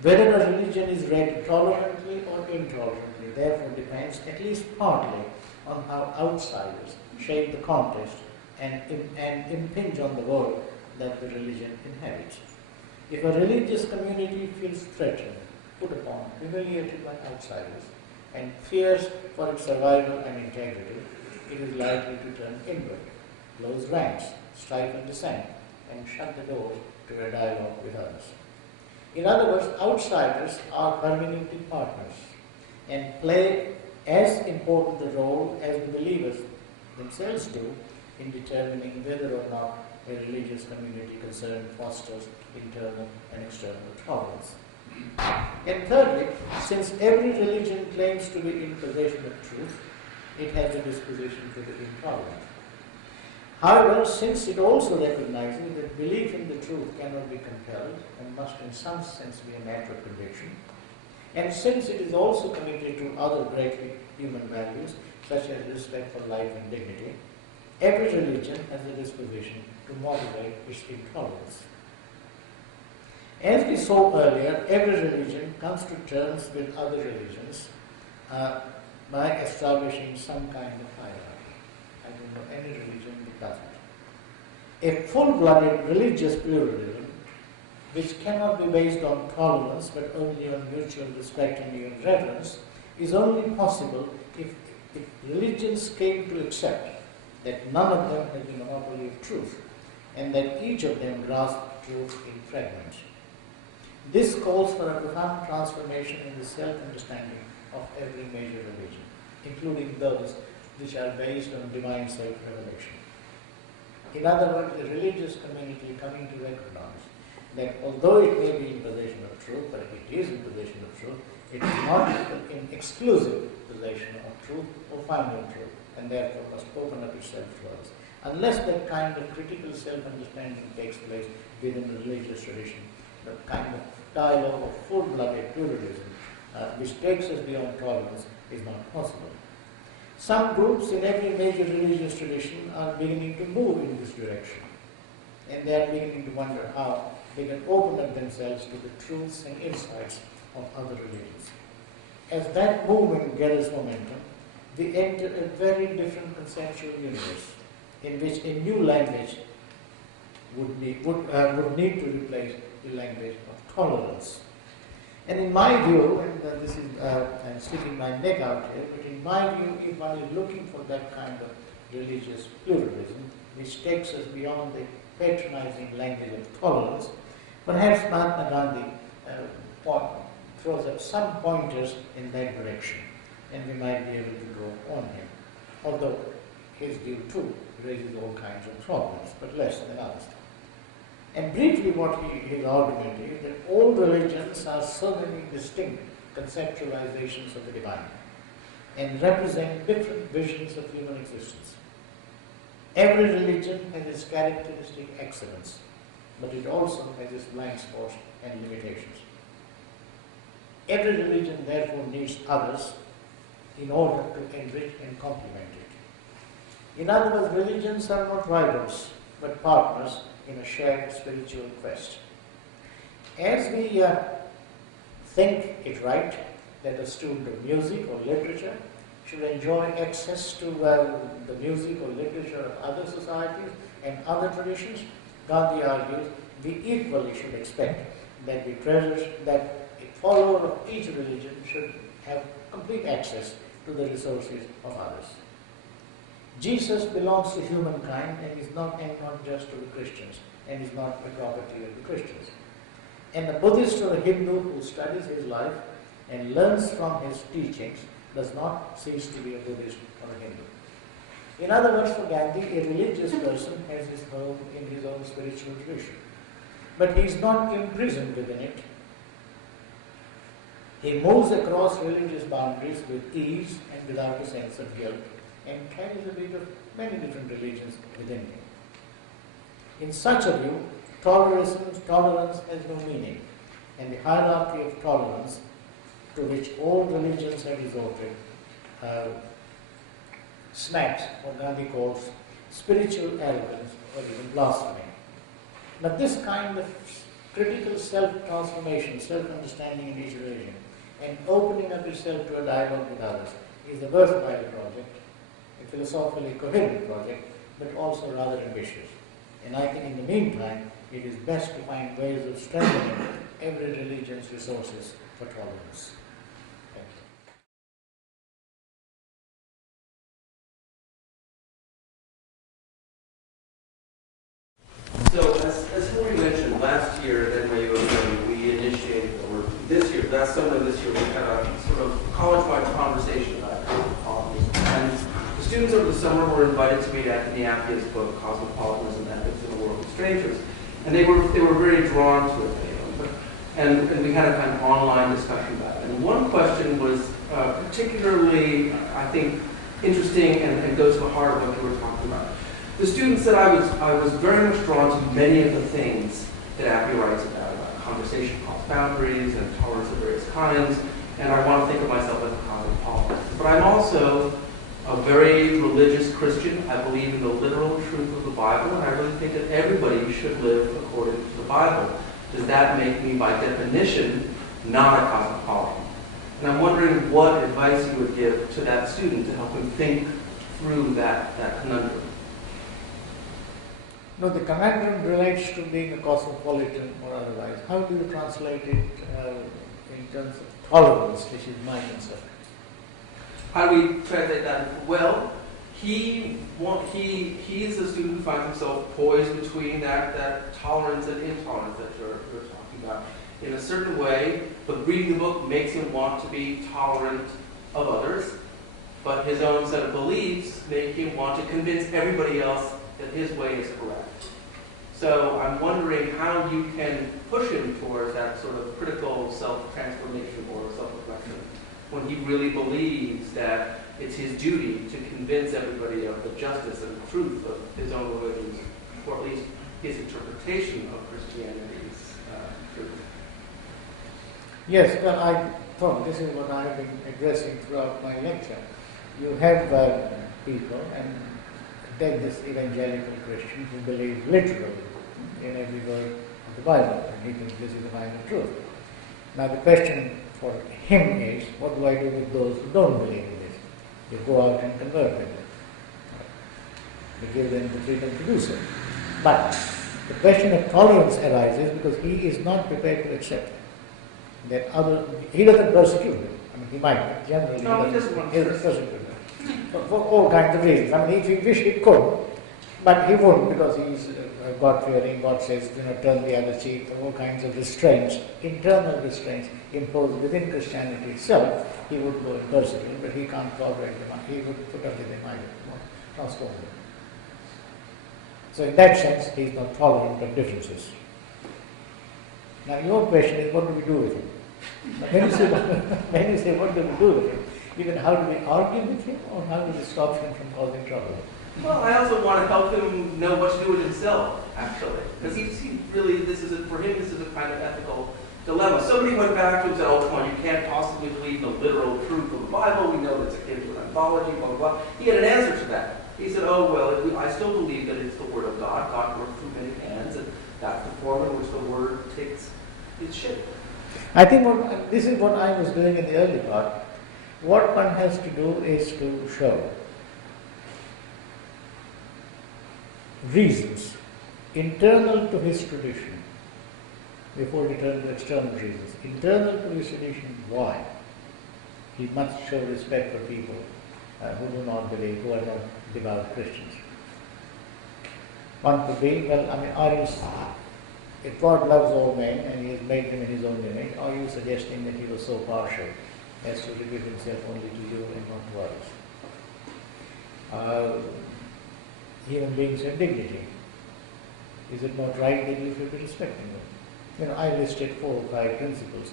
Whether a religion is read tolerantly or intolerantly therefore depends at least partly on how outsiders shape the context and impinge on the world that the religion inhabits. If a religious community feels threatened, put upon, humiliated by outsiders, and fears for its survival and integrity, it is likely to turn inward, close ranks, stifle dissent, and shut the doors to a dialogue with others. In other words, outsiders are permanently partners and play as important a role as the believers themselves do in determining whether or not a religious community concerned fosters internal and external tolerance. And thirdly, since every religion claims to be in possession of truth, it has a disposition to the intolerant. However, since it also recognizes that belief in the truth cannot be compelled and must in some sense be a matter of conviction, and since it is also committed to other greatly human values, such as respect for life and dignity, every religion has a disposition to moderate its intolerance. As we saw earlier, every religion comes to terms with other religions by establishing some kind of hierarchy. I don't know any religion that doesn't. A full-blooded religious pluralism, which cannot be based on tolerance but only on mutual respect and even reverence, is only possible if religions came to accept that none of them has the monopoly of truth and that each of them grasps truth in fragments. This calls for a profound transformation in the self-understanding of every major religion, including those which are based on divine self-revelation. In other words, a religious community coming to recognize that although it may be in possession of truth, but if it is in possession of truth, it is not in exclusive possession of truth or final truth, and therefore must open up itself to others. Unless that kind of critical self-understanding takes place within a religious tradition, the kind of dialogue of full-blooded pluralism, which takes us beyond tolerance, is not possible. Some groups in every major religious tradition are beginning to move in this direction, and they are beginning to wonder how they can open up themselves to the truths and insights of other religions. As that movement gathers momentum, we enter a very different conceptual universe in which a new language would need to replace the language of tolerance. And in my view, and this is, I'm sticking my neck out here, but in my view, if one is looking for that kind of religious pluralism, which takes us beyond the patronizing language of tolerance, perhaps Mahatma Gandhi throws up some pointers in that direction, and we might be able to draw on him, although his view too raises all kinds of problems, but less than others. And briefly his argument is that all religions are so many distinct conceptualizations of the divine and represent different visions of human existence. Every religion has its characteristic excellence, but it also has its blind spots and limitations. Every religion therefore needs others in order to enrich and complement it. In other words, religions are not rivals, but partners in a shared spiritual quest. As we think it right that a student of music or literature should enjoy access to the music or literature of other societies and other traditions, Gandhi argues we equally should expect that a follower of each religion should have complete access to the resources of others. Jesus belongs to humankind and not just to the Christians, and is not the property of the Christians. And the Buddhist or a Hindu who studies his life and learns from his teachings does not cease to be a Buddhist or a Hindu. In other words, for Gandhi, a religious person has his home in his own spiritual tradition. But he is not imprisoned within it. He moves across religious boundaries with ease and without a sense of guilt, and carries a bit of many different religions within him. In such a view, tolerance has no meaning, and the hierarchy of tolerance to which all religions have resorted smacks what Gandhi calls spiritual arrogance or even blasphemy. Now this kind of critical self-transformation, self-understanding in each religion, and opening up yourself to a dialogue with others is a worthwhile project, a philosophically coherent project, but also rather ambitious. And I think in the meantime, it is best to find ways of strengthening every religion's resources for tolerance. Thank you. So, as Hilary mentioned, last year at NYUAD, we initiated, or this year, last summer this year, we had a sort of college-wide conversation about cosmopolitanism. And the students over the summer were invited to meet Anthony Appiah's book, Cosmopolitanism, Ethics in a World of Strangers. And they were very drawn to it. And we had a kind of online discussion about it. And one question was particularly, I think, interesting and goes to the heart of what you were talking about. The student said, I was very much drawn to many of the things that Appiah writes about conversation across boundaries and tolerance of various kinds, and I want to think of myself as a cosmopolitan. But I'm also a very religious Christian. I believe in the literal truth of the Bible, and I really think that everybody should live according to the Bible. Does that make me, by definition, not a cosmopolitan? And I'm wondering what advice you would give to that student to help him think through that conundrum. No, the conundrum relates to being a cosmopolitan or otherwise. How do you translate it in terms of tolerance, which is my concern? How do we translate that? Well, he is a student who finds himself poised between that tolerance and intolerance that you're talking about. In a certain way, but reading the book makes him want to be tolerant of others, but his own set of beliefs make him want to convince everybody else that his way is correct. So I'm wondering how you can push him towards that sort of critical self-transformation or self-reflection when he really believes that it's his duty to convince everybody of the justice and the truth of his own religion, or at least his interpretation of Christianity's truth. Yes, well, I thought this is what I have been addressing throughout my lecture. You have people, and take this evangelical Christian who believes literally in every word of the Bible, and he thinks this is the final truth. Now the question for him is, what do I do with those who don't believe in this? They go out and convert them. They give them the freedom to do so. But the question of tolerance arises because he is not prepared to accept that he doesn't persecute them. I mean, he might, but generally he doesn't persecute them. For all kinds of reasons. I mean, if he wished he could, but he wouldn't because he's God-fearing. God says, turn the other cheek. All kinds of restraints, internal restraints imposed within Christianity itself. He would go and persecute, but he can't tolerate them. He would put up with them either, transform them. So in that sense, he is not tolerant of differences. Now your question is, what do we do with him? When you say what do we do with him, even how do we argue with him, or how do we stop him from causing trouble? Well, I also want to help him know what to do with himself, actually. Because he really, for him, this is a kind of ethical dilemma. Somebody went back to him and said, oh, come on, you can't possibly believe the literal truth of the Bible. We know it's akin to an anthology, blah, blah, blah. He had an answer to that. He said, oh, well, I still believe that it's the Word of God. God It's shit. I think this is what I was doing in the early part. What one has to do is to show reasons internal to his tradition before we turn to external reasons. Internal to his tradition, why? He must show respect for people who do not believe, who are not devout Christians. One could be, well, I mean, if God loves all men and He has made them in His own image, are you suggesting that He was so partial as to reveal Himself only to you and not to others? Human beings have dignity. Is it not right that you should be respecting them? You know, I listed 4 or 5 principles.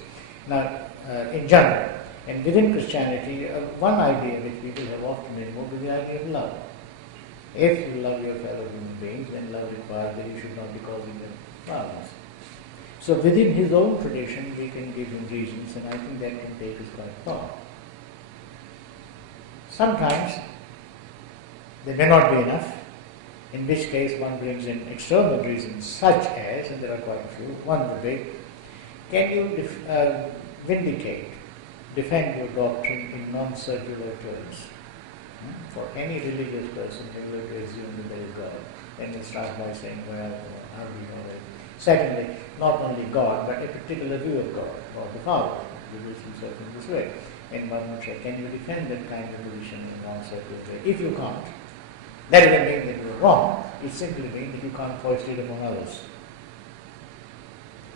Now, in general, and within Christianity, one idea which people have often invoked is the idea of love. If you love your fellow human beings, then love requires that you should not be causing them problems. So within his own tradition, we can give him reasons, and I think that can take us quite far. Sometimes they may not be enough, in which case one brings in external reasons such as, and there are quite a few, one would be, can you defend your doctrine in non-circular terms? For any religious person, they will assume that there is God. Then we start by saying, well, how do we know that? Secondly, not only God, but a particular view of God, or the Father, who reveals Himself in this way. And one would say, can you defend that kind of position in a non-circular way? If you can't, that doesn't mean that you're wrong, it simply means that you can't foist it upon others.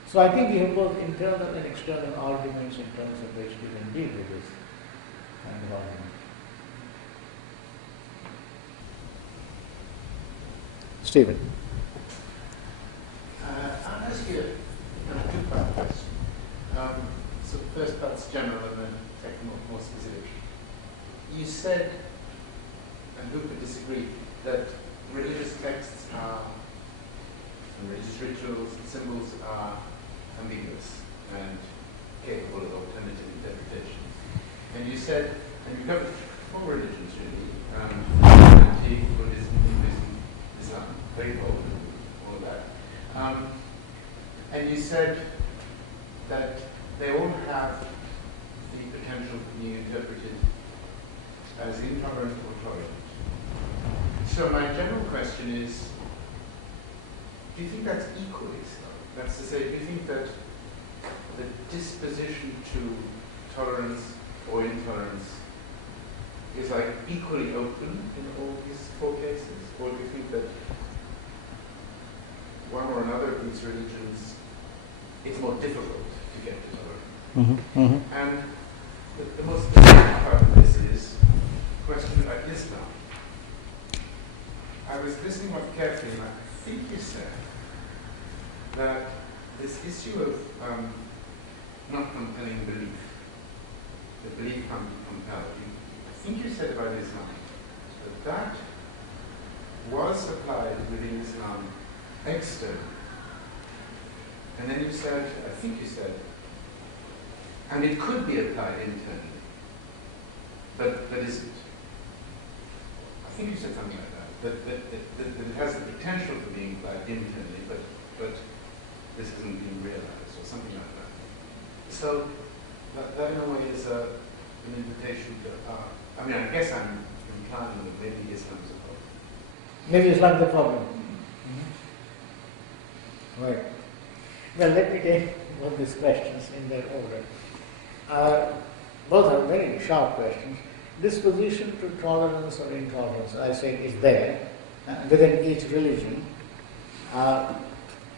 So I think we have both internal and external arguments in terms of which we can deal with this kind of argument. Stephen. I'll ask you a two-part question. So the first part's general and the second more specific. You said, and who could disagree, that religious texts are, and religious rituals and symbols are ambiguous and capable of alternative interpretations. And you said, and you covered 4 religions really, Christianity, Buddhism, Hinduism, Islam, very old, all of that. And you said that they all have the potential for being interpreted as intolerant or tolerant. So my general question is, do you think that's equally so? That's to say, do you think that the disposition to tolerance or intolerance is like equally open in all these 4 cases? Or do you think that one or another of these religions is more difficult to get to tolerance? And the most important part of this is a question about Islam. I was listening more carefully, and I think you said that this issue of not compelling belief, the belief can't be compelled. I think you said about Islam that was applied within Islam externally. And then you said, I think you said, and it could be applied internally, but isn't. I think you said something like that. That it has the potential for being applied internally, but this hasn't been realized, or something like that. So that in a way is an invitation to, I mean, I guess I'm implying that maybe Islam is a problem. Maybe Islam is the problem. Right. Well, let me take both these questions in their order. Both are very sharp questions. Disposition to tolerance or intolerance, I said, is there within each religion.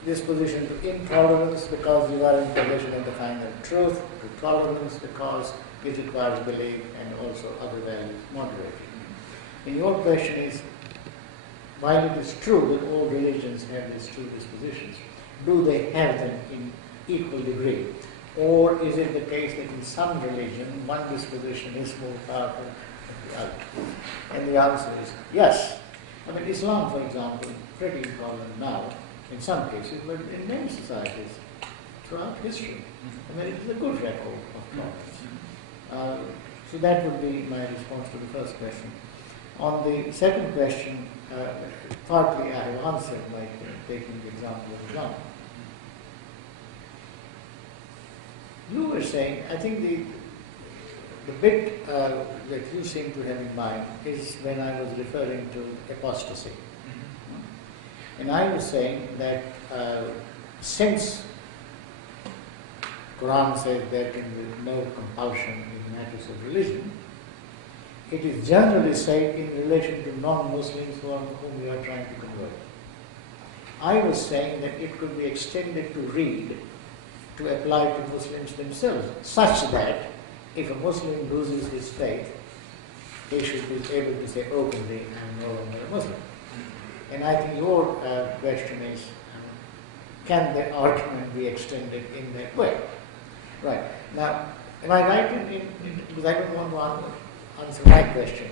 Disposition to intolerance because you are in possession of the final truth, to tolerance because it requires belief and also other values moderated. And your question is, while it is true that all religions have these 2 dispositions, do they have them in equal degree? Or is it the case that in some religion, one disposition is more powerful than the other? And the answer is yes. I mean, Islam, for example, pretty intolerant now, in some cases, but in many societies throughout history. I mean, it is a good record of tolerance. So that would be my response to the first question. On the second question, partly I have answered by taking the example of Islam. You were saying, I think the bit that you seem to have in mind is when I was referring to apostasy. And I was saying that since Quran says there can be no compulsion in matters of religion, it is generally said in relation to non-Muslims whom we are trying to convert. I was saying that it could be extended to read to apply to Muslims themselves, such that if a Muslim loses his faith, he should be able to say openly, I'm no longer a Muslim. And I think your question is, can the argument be extended in that way? Right. Now, am I right because I don't want to answer my question.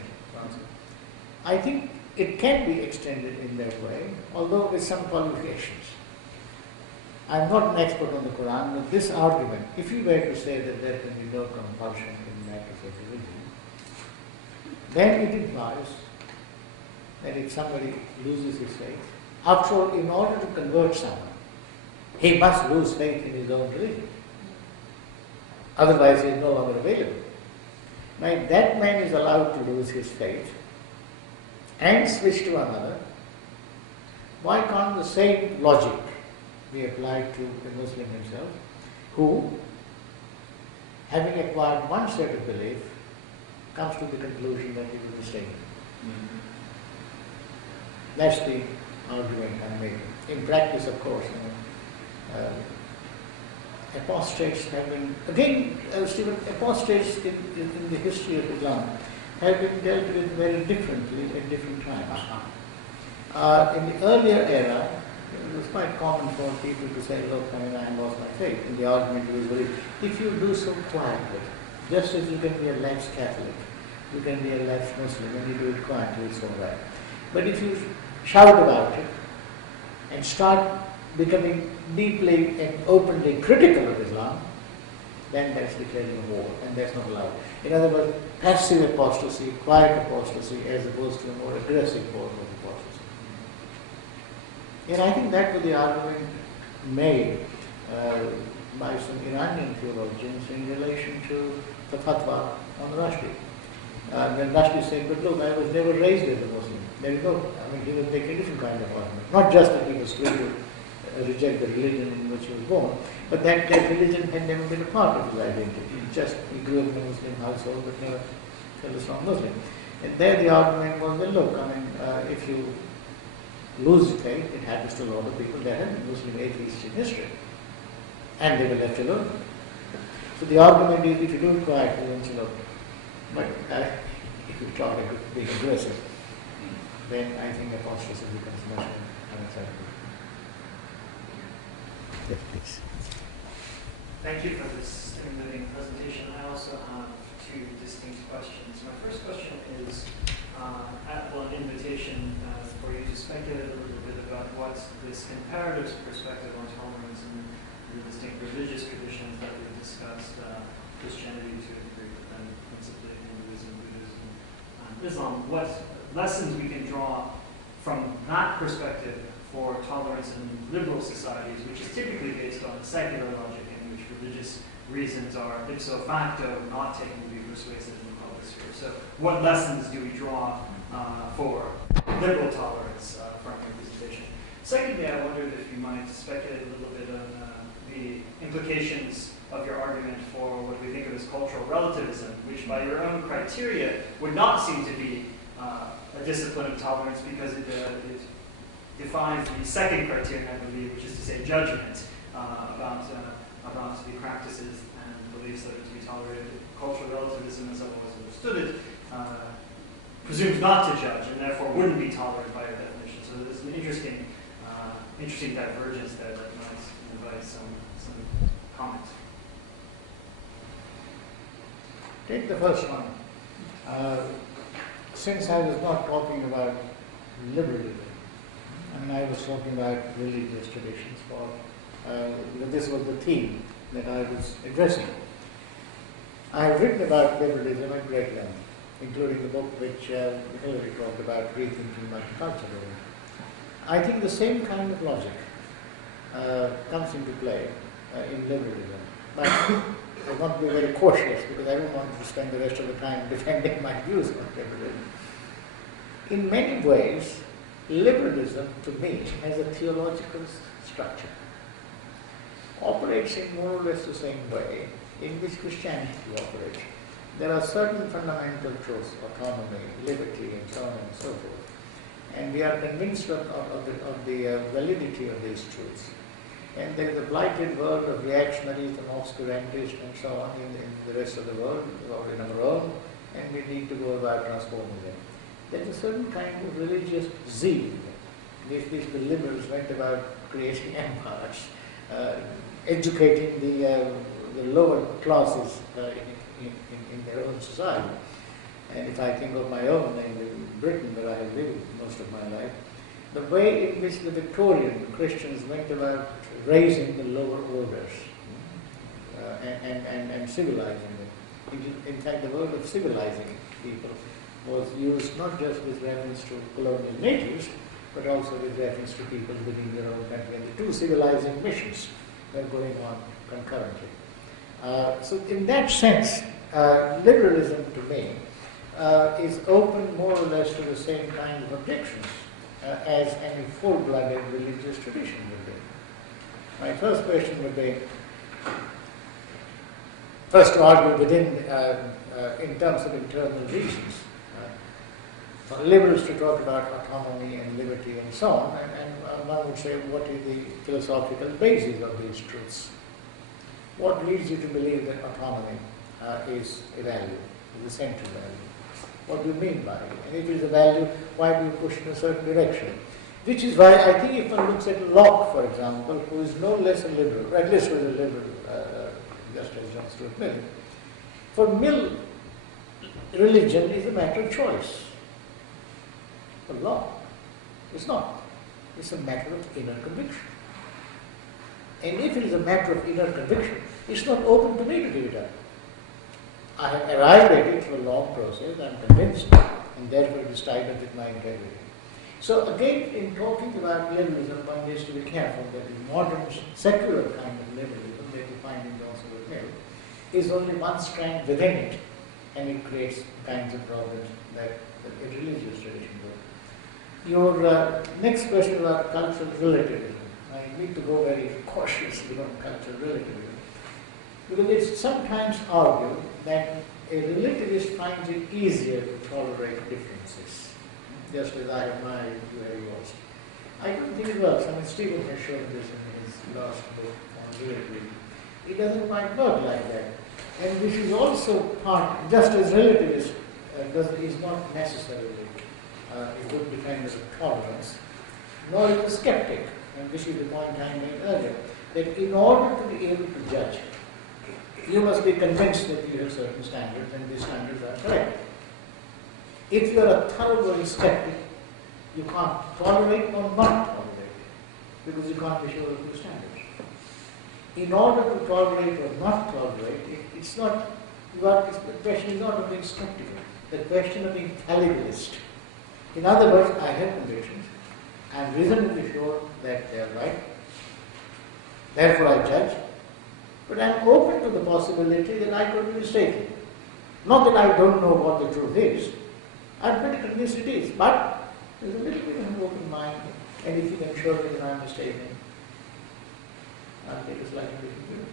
I think it can be extended in that way, although with some qualifications. I'm not an expert on the Quran, but this argument, if you were to say that there can be no compulsion in matters of religion, then it implies that if somebody loses his faith, after all, in order to convert someone, he must lose faith in his own religion. Otherwise, he is no longer available. Now, if that man is allowed to lose his faith and switch to another, why can't the same logic be applied to the Muslim himself, who, having acquired one set of belief, comes to the conclusion that he was mistaken? That's the argument I'm making. In practice, of course, apostates have been, again, Stephen, apostates in the history of Islam have been dealt with very differently at different times. In the earlier era, it was quite common for people to say, look, I lost my faith. And the argument was very, if you do so quietly, just as you can be a lapsed Catholic, you can be a lapsed Muslim, and you do it quietly, it's all right. But if you shout about it and start becoming deeply and openly critical of Islam, then that's declaring a war, and that's not allowed. In other words, passive apostasy, quiet apostasy, as opposed to a more aggressive form of apostasy. And I think that was the argument made by some Iranian theologians in relation to the fatwa on Rushdie. When Rushdie said, but look, I was never raised as a Muslim. There you go. He was making a different kind of argument. Not just that he was free to reject the religion in which he was born, but that religion had never been a part of his identity. He grew up in a Muslim household, but never felt a strong Muslim. And there the argument was, well, look, if you lose faith, it happens to a lot of people. There have been Muslim atheists in history, and they were left alone. So the argument is, if you do it quietly, then you look. But if you try to be aggressive, then I think apostasy becomes much more unacceptable. Yes, please. Thank you for this stimulating presentation. I also have two distinct questions. My first question is an invitation for you to speculate a little bit about what this comparative perspective on tolerance and the distinct religious traditions that we've discussed, Christianity to a degree, but then principally Hinduism, Buddhism, Islam, what lessons we can draw from that perspective for tolerance in liberal societies, which is typically based on a secular logic in which religious reasons are ipso facto not taken to be persuasive in the public sphere. So what lessons do we draw for liberal tolerance from your presentation? Secondly, I wondered if you might speculate a little bit on the implications of your argument for what we think of as cultural relativism, which by your own criteria would not seem to be a discipline of tolerance because it defines the second criterion, I believe, which is to say judgment about the practices and beliefs that are to be tolerated. Cultural relativism, as I've always understood it, presumes not to judge and therefore wouldn't be tolerated by your definition. So there's an interesting divergence there that might invite some comment. Take the first one. Since I was not talking about liberalism, I was talking about religious traditions because this was the theme that I was addressing. I have written about liberalism at great length, including the book which Hillary talked about, Rethinking Multiculturalism. I think the same kind of logic comes into play in liberalism. but I want to be very cautious because I don't want to spend the rest of the time defending my views on liberalism. In many ways, liberalism, to me, has a theological structure. Operates in more or less the same way in which Christianity operates. There are certain fundamental truths, autonomy, liberty, and so on and so forth. And we are convinced of the validity of these truths. And there is a blighted world of reactionaries and obscurantists and so on in the rest of the world, or in our own, and we need to go about transforming them. There's a certain kind of religious zeal. These liberals went about creating empires, educating the lower classes in their own society. And if I think of my own, in Britain, where I have lived most of my life, the way in which the Victorian Christians went about raising the lower orders and civilizing them. In fact, the word of civilizing people was used not just with reference to colonial natives, but also with reference to people within their own country. And the two civilizing missions were going on concurrently. So in that sense, liberalism to me is open more or less to the same kind of objections as any full-blooded religious tradition would be. My first question would be, first to argue within, in terms of internal reasons, for liberals to talk about autonomy and liberty and so on, and one would say, what is the philosophical basis of these truths? What leads you to believe that autonomy is a value, is a central value? What do you mean by it? And if it is a value, why do you push in a certain direction? Which is why I think if one looks at Locke, for example, who is no less a liberal, or at least was a liberal, just as John Stuart Mill, for Mill, religion is a matter of choice. For Locke, it's not. It's a matter of inner conviction. And if it is a matter of inner conviction, it's not open to me to give it up. I have arrived at it through a long process, I'm convinced, and therefore it is tied up with my integrity. So again, in talking about liberalism, one needs to be careful that the modern secular kind of liberalism that you find in John Stuart Mill is only one strand within it, and it creates kinds of problems that a religious tradition would. Your next question about cultural relativism. I need to go very cautiously on cultural relativism, because it's sometimes argued that a relativist finds it easier to tolerate differences, just as I have my very yours. I don't think it works. I mean, Stephen has shown this in his last book on relativism. It doesn't quite work like that. And this is also part, just as relativist is not necessarily a good defender of tolerance, nor is a skeptic, and this is the point I made earlier, that in order to be able to judge, you must be convinced that you have certain standards and these standards are correct. If you are a thoroughly skeptic, you can't tolerate or not tolerate, because you can't be sure of your standards. In order to tolerate or not tolerate, it's not, the question is not of being skeptical, the question of being fallibilist. In other words, I have convictions, I am reasonably sure that they are right, therefore I judge, but I am open to the possibility that I could be mistaken. Not that I don't know what the truth is, I am pretty convinced it is, but there's a little bit of an open mind, and if you can show me that I am mistaken, I'll take a slightly different view.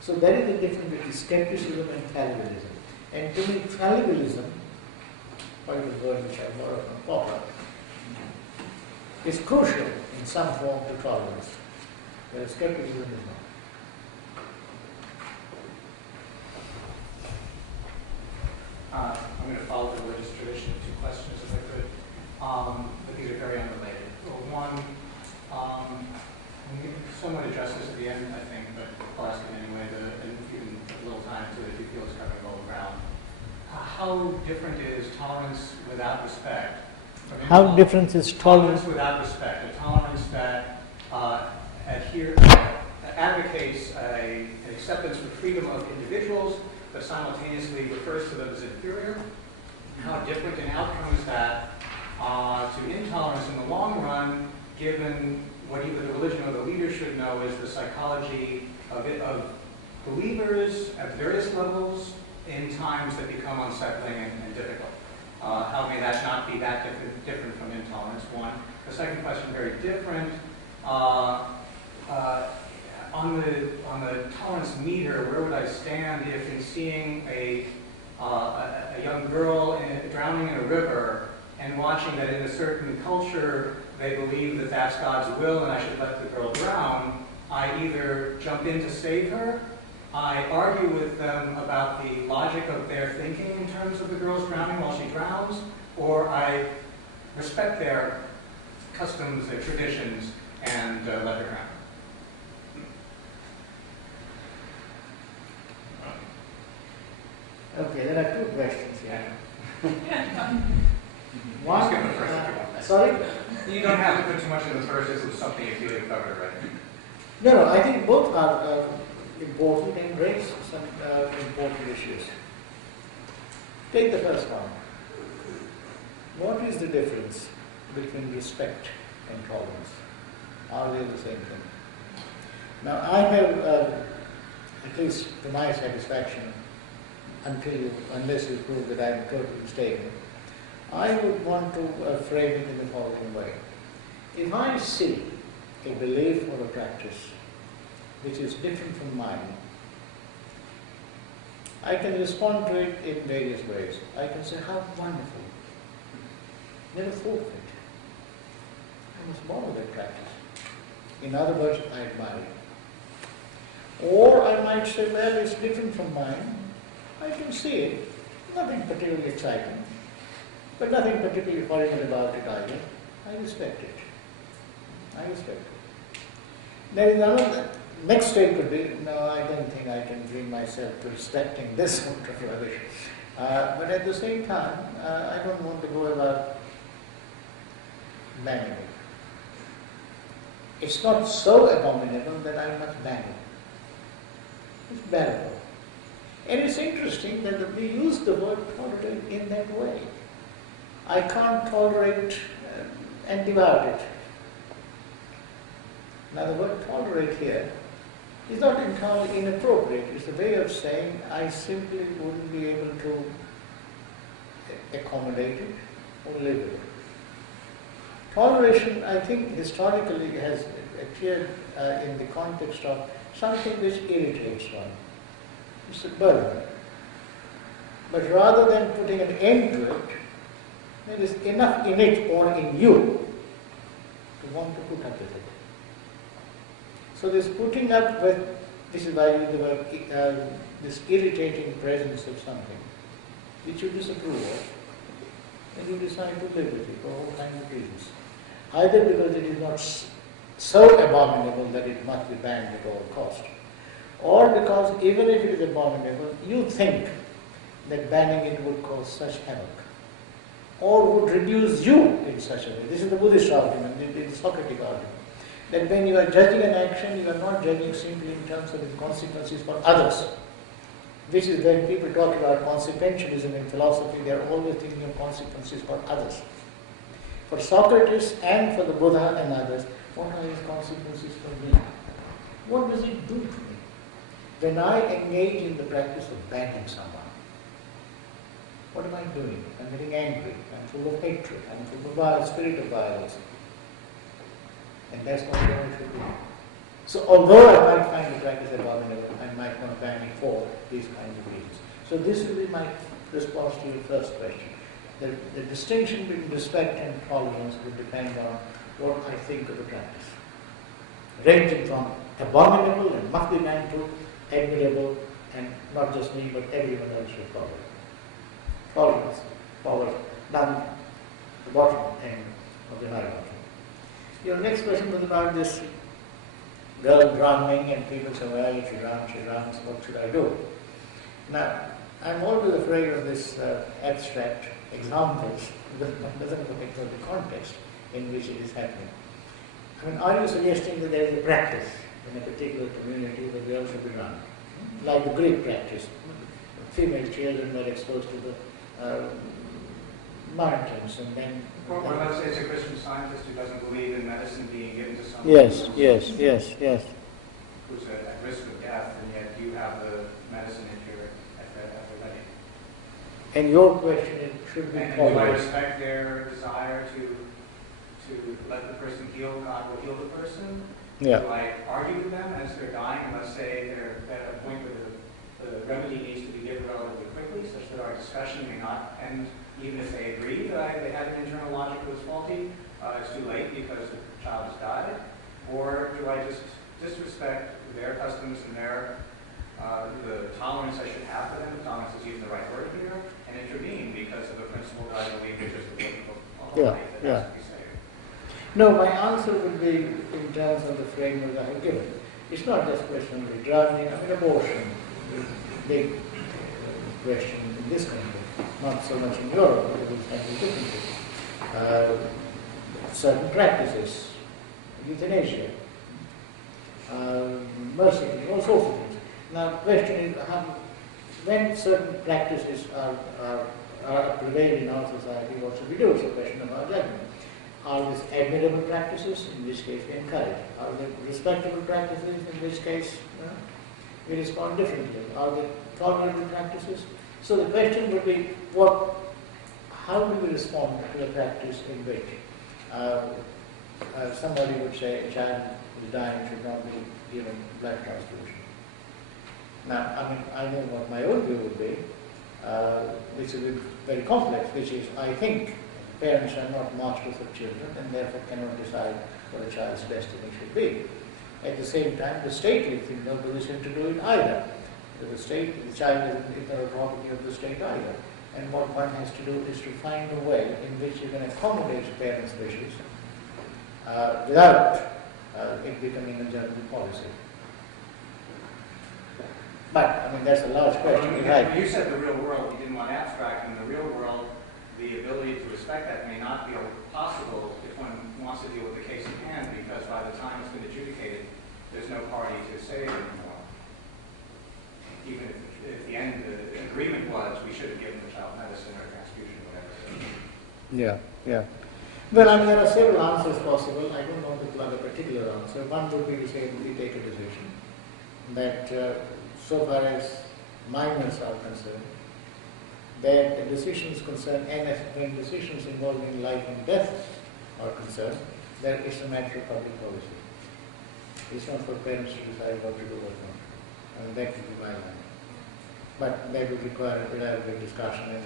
So there is a difference between skepticism and fallibilism. And to me, fallibilism, what is the word which I borrowed from Popper, is crucial in some form to tolerance, whereas skepticism is not. I'm going to follow the religious tradition of two questions, if I could, but these are very unrelated. One, you somewhat addressed this at the end, I think, but I'll ask it anyway, and even a little time to it if you feel it's covering all ground. How different is tolerance without respect? How different is tolerance? Without respect, a tolerance that advocates an acceptance for freedom of individuals, but simultaneously refers to them as inferior. How different an outcome is that to intolerance in the long run, given what either the religion or the leader should know is the psychology of believers at various levels in times that become unsettling and difficult. How may that not be that different from intolerance? One. The second question, very different. On the tolerance meter, where would I stand if in seeing a young girl drowning in a river and watching that in a certain culture they believe that that's God's will and I should let the girl drown, I either jump in to save her, I argue with them about the logic of their thinking in terms of the girl's drowning while she drowns, or I respect their customs, their traditions, and let her drown. Okay, there are two questions here. Just give the first if you want. Sorry? You don't have to put too much in the first. This is something you feel you've covered already. No, I think both are important and raise some important issues. Take the first one. What is the difference between respect and tolerance? Are they the same thing? Now, I have, at least to my satisfaction, unless you prove that I am totally mistaken, I would want to frame it in the following way. If I see a belief or a practice which is different from mine, I can respond to it in various ways. I can say, how wonderful. Never thought of it. I must follow that practice. In other words, I admire it. Or I might say, well, it's different from mine. I can see it. Nothing particularly exciting, but nothing particularly horrible about it either. I respect it. I respect it. There is another. Next stage could be, no, I don't think I can bring myself to respecting this sort of rubbish. But at the same time, I don't want to go about banning it. It's not so abominable that I must ban it. It's bearable. And it's interesting that we use the word tolerate in that way. I can't tolerate and devour it. Now the word tolerate here is not entirely inappropriate. It's a way of saying I simply wouldn't be able to accommodate it or live with it. Toleration, I think, historically has appeared in the context of something which irritates one. It's a burden. But rather than putting an end to it, there is enough in it or in you to want to put up with it. So this putting up with, this is why I use the word, this irritating presence of something which you disapprove of, and you decide to live with it for all kinds of reasons. Either because it is not so abominable that it must be banned at all cost, or because even if it is abominable, you think that banning it would cause such havoc, or would reduce you in such a way. This is the Buddhist argument, the Socratic argument, that when you are judging an action, you are not judging simply in terms of its consequences for others, which is when people talk about consequentialism in philosophy, they are always thinking of consequences for others. For Socrates and for the Buddha and others, what are his consequences for me? What does it do to me? When I engage in the practice of banning someone, what am I doing? I'm getting angry, I'm full of hatred, I'm full of spirit of violence. And that's not what I should do. So although I might find the practice abominable, I might not ban it for these kinds of reasons. So this will be my response to your first question. The distinction between respect and tolerance will depend on what I think of the practice. Ranging from abominable and must be banned to admirable, and not just me but everyone else will follow. Tolerance follows down the bottom end of the hierarchy. Your next question was about this girl drowning, and people say, well, if she drowns, what should I do? Now, I'm always afraid of this abstract examples because one doesn't look at the context in which it is happening. I mean, are you suggesting that there is a practice in a particular community where girls should be drowned? Like the Greek practice. Female children were exposed to the mountains and then... Well, let's say it's a Christian scientist who doesn't believe in medicine being given to someone Yes. who's at risk of death, and yet you you have the medicine at the wedding. And your question is, should be And do I followed. respect their desire to let the person heal? God will heal the person. Yeah. Do I argue with them as they're dying, and let's say they're at a point where the remedy needs to be given relatively quickly, such that our discussion may not end even if they agree that they had an internal logic that was faulty. It's too late because the child has died. Or do I just disrespect their customs and their the tolerance I should have for them, if tolerance is even the right word here, and intervene because of a principle that I believe is just the biblical life that has to be saved? No, my answer would be in terms of the framework I have given. It's not just a question of drowning. I mean, abortion is a big question in this country, not so much in Europe, because it's handled differently. Certain practices, euthanasia, mercy, all sorts of things. Now, the question is, when certain practices are prevailing in our society, what should we do? It's a question of our judgment. Are these admirable practices, in which case we encourage? Are they respectable practices, in which case we respond differently? Are they tolerable practices? So the question would be, how do we respond to a practice in which somebody would say a child who is dying should not be given blood transfusion? Now, I mean, I know what my own view would be, which is very complex, which is, I think parents are not masters of children and therefore cannot decide what a child's destiny should be. At the same time, the state is in no position to do it either. The child is not a property of the state either. And what one has to do is to find a way in which you can accommodate parents' wishes without it becoming a general policy. But, I mean, that's a large question. When you said the real world, you didn't want abstract. In the real world, the ability to respect that may not be possible if one wants to deal with the case at hand, because by the time it's been adjudicated, there's no party to save anymore. Even if the end, the agreement was we should have given the child medicine or transfusion or whatever. Yeah. Well, I mean, there are several answers possible. I don't want to plug a particular answer. One would be to say we take a decision that so far as minors are concerned, that the decisions concerned, and when decisions involving life and death are concerned, that it's a matter of public policy. It's not for parents to decide what to do or not. I mean, that would be my line. But that would require a elaborate discussion.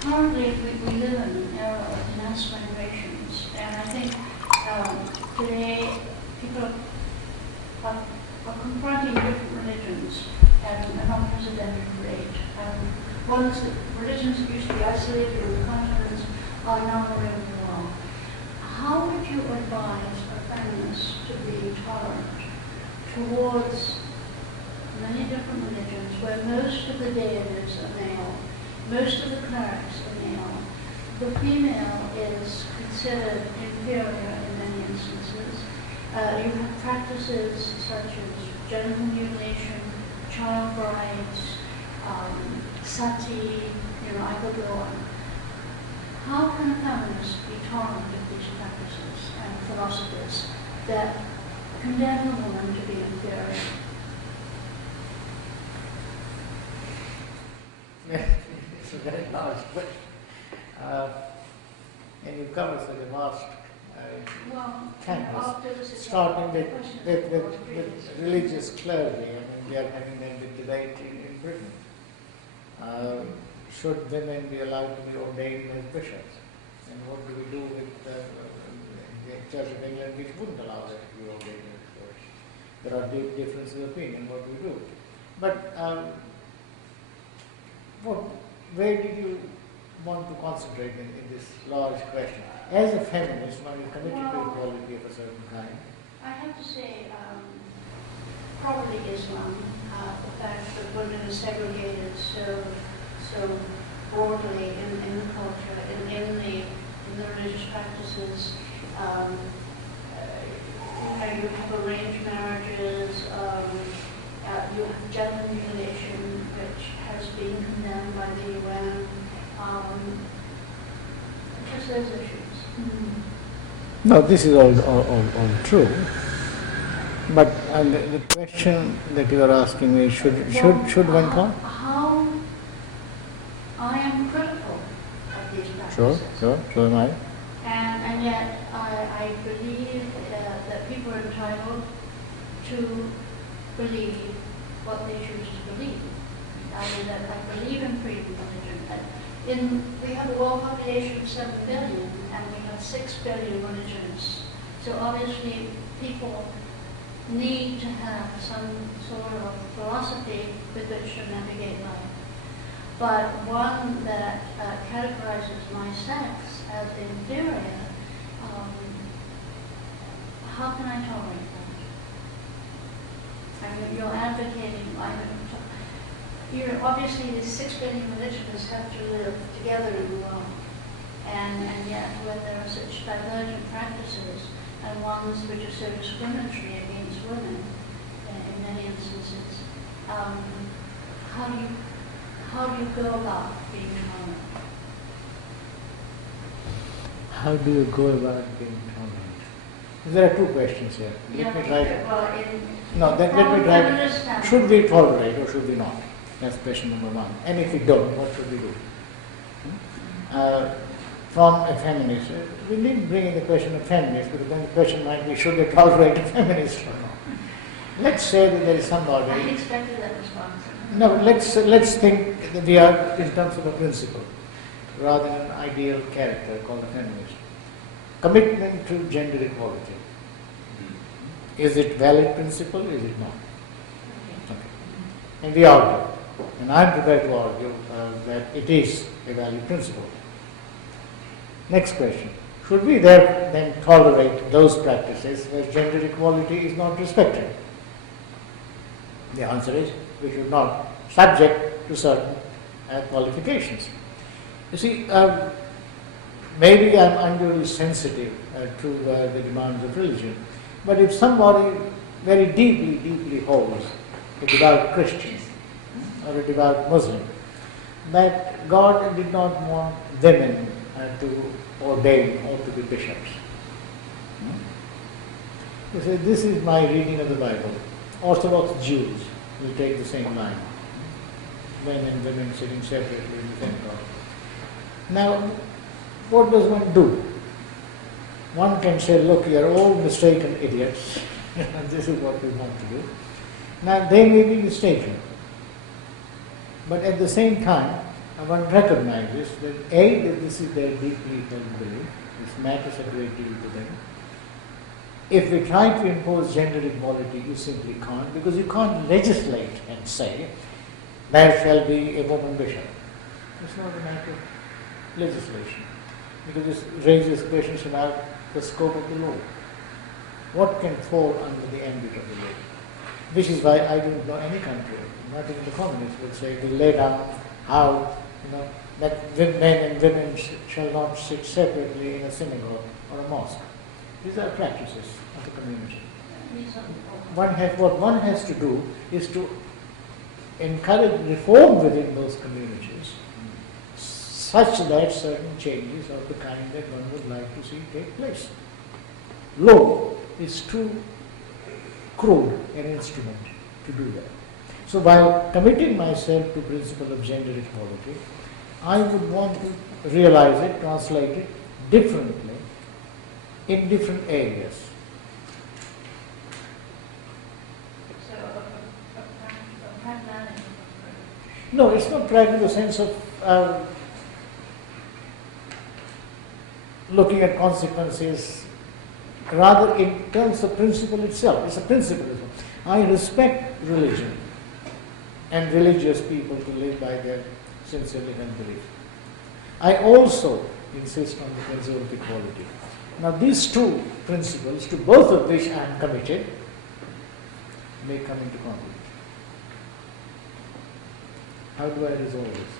Currently, we live in an era of mass migrations, and I think today people are confronting different religions at an unprecedented rate. Ones that religions that used to be isolated in the continents are now around the world. How would you advise a feminist to be tolerant towards many different religions where most of the deities are male, most of the clerics are male, the female is considered inferior in many instances? You have practices such as genital mutilation, child brides, sati, I could go on. How can a feminist be tolerant of these practices and philosophies that condemn a woman to be inferior? It's a very large question. And you cover such a vast canvas, starting with religious clergy. I mean, we are having that big debate in Britain. Should women be allowed to be ordained as bishops? And what do we do with the Church of England, which wouldn't allow them to be ordained as bishops? There are big differences of opinion. What do we do? But where did you want to concentrate in this large question? As a feminist, one is committed to equality of a certain kind. I have to say, probably Islam, the fact that women are segregated so broadly in the culture, in the religious practices. You have arranged marriages, you have genital mutilation, which has been condemned by the UN. Just those issues. No, this is all true. But the question that you are asking me, should one come? How I am critical of these Sure, practices. so am I. And yet I believe that people are entitled to believe what they choose to believe. I mean, that I believe in freedom of religion. We have a world population of 7 billion, and we have 6 billion religions. So obviously people need to have some sort of philosophy with which to navigate life. But one that categorizes my sex as inferior, how can I tolerate that? I mean, you're advocating, obviously these 6 billion religions have to live together in the world. And yet when there are such divergent practices, and ones which are so discriminatory against women in many instances, how do you go about being tolerant? How do you go about being tolerant? There are 2 questions here. Let me try. Let me try. Should we tolerate or should we not? That's question number 1. And if we don't, what should we do? From a feminist, we didn't bring in the question of feminist, because then the question might be, should we tolerate a feminist or not? Let's say that there is somebody. I expected that response. No, let's think that we are in terms of a principle, rather than an ideal character called a feminist. Commitment to gender equality. Is it valid principle? Is it not? Okay. And we argue, and I'm prepared to argue that it is a valid principle. Next question. Should we then tolerate those practices where gender equality is not respected? The answer is we should not, subject to certain qualifications. You see, maybe I'm unduly sensitive to the demands of religion, but if somebody very deeply holds a devout Christian or a devout Muslim, that God did not want women to ordain or to be bishops. You say, this is my reading of the Bible. Orthodox Jews will take the same line. Men and women sitting separately in the synagogue. Now, what does one do? One can say, look, you are all mistaken idiots, and this is what we want to do. Now, they may be mistaken, but at the same time, one recognizes that that this is their deeply held belief, this matters a great deal to them. If we try to impose gender equality, you simply can't, because you can't legislate and say, there shall be a woman bishop. It's not a matter of legislation, because this raises questions about the scope of the law. What can fall under the ambit of the law? Which is why I don't know any country, not even the communists would say, we lay down how that men and women shall not sit separately in a synagogue or a mosque. These are practices of the community. What one has to do is to encourage reform within those communities such that certain changes of the kind that one would like to see take place. Law is too crude an instrument to do that. So while committing myself to principle of gender equality, I would want to realize it, translate it differently in different areas. So a pragmatic approach. No, it's not pragmatic in the sense of looking at consequences, rather in terms of principle itself. It's a principle. I respect religion and religious people to live by their sincerely held belief. I also insist on the principle of equality. Now these 2 principles, to both of which I am committed, may come into conflict. How do I resolve this?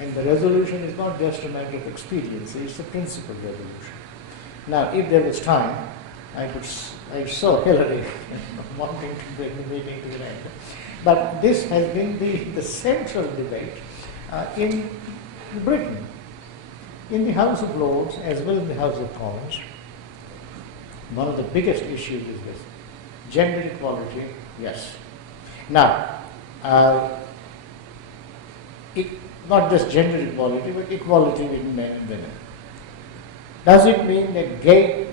And the resolution is not just a matter of expediency, it's a principled resolution. Now, if there was time, I saw Hillary wanting to bring the meeting to an end. But this has been the central debate in Britain, in the House of Lords as well as the House of Commons. one of the biggest issues is this. Gender equality, yes. Now, not just gender equality, but equality between men and women. Does it mean that gay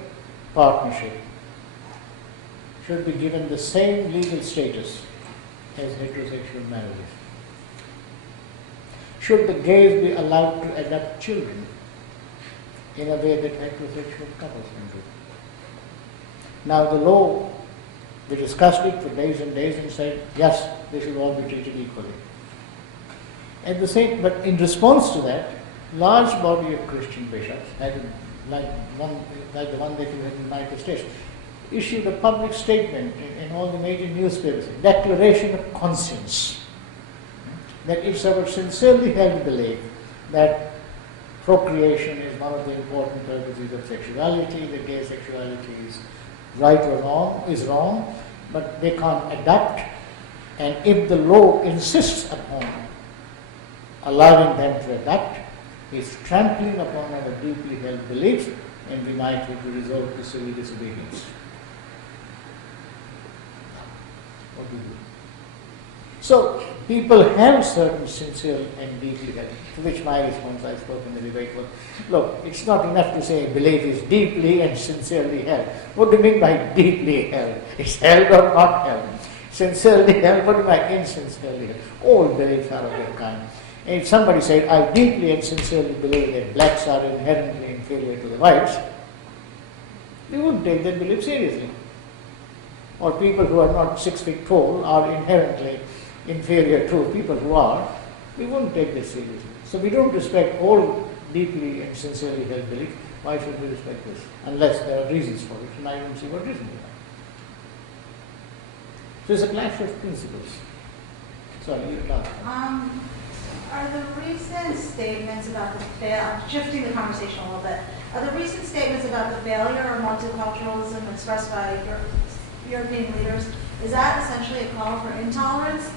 partnership should be given the same legal status as heterosexual marriages? Should the gays be allowed to adopt children in a way that heterosexual couples can do? Now the law, we discussed it for days and days and said, yes, they should all be treated equally. But in response to that, large body of Christian bishops, like the one that you had in the United States, issued a public statement in all the major newspapers, a declaration of conscience, that it's our sincerely held belief that procreation is one of the important purposes of sexuality, that gay sexuality is right or wrong, is wrong, but they can't adopt, and if the law insists upon allowing them to adopt, is trampling upon our deeply held beliefs, and we might have to resort to civil disobedience. What do you do? So people have certain sincere and deeply held, to which my response, I spoke in the debate, was, look, it's not enough to say belief is deeply and sincerely held. What do you mean by deeply held? It's held or not held? Sincerely held, what do you mean by insincerely held? All beliefs are of that kind. And if somebody said, I deeply and sincerely believe that blacks are inherently inferior to the whites, we wouldn't take that belief seriously. Or people who are not 6 feet tall are inherently inferior to people who are, we wouldn't take this seriously. So we don't respect all deeply and sincerely held beliefs. Why should we respect this? Unless there are reasons for it, and I don't see what reason they are. So it's a clash of principles. Sorry, you last. Are the recent statements about shifting the conversation a little bit, are the recent statements about the failure of multiculturalism expressed by European leaders, is that essentially a call for intolerance?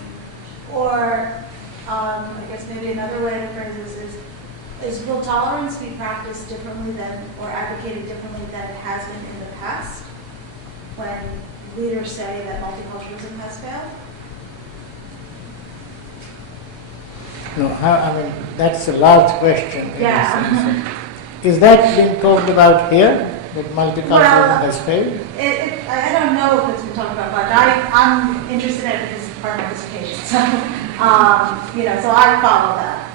Or, I guess maybe another way to phrase this is will tolerance be practiced differently than, or advocated differently than it has been in the past, when leaders say that multiculturalism has failed? No, that's a large question. Yeah. Is that being talked about here, that multiculturalism has failed? I don't know if it's been talked about much. I'm interested in it because it's part of my dissertation. So, so I follow that.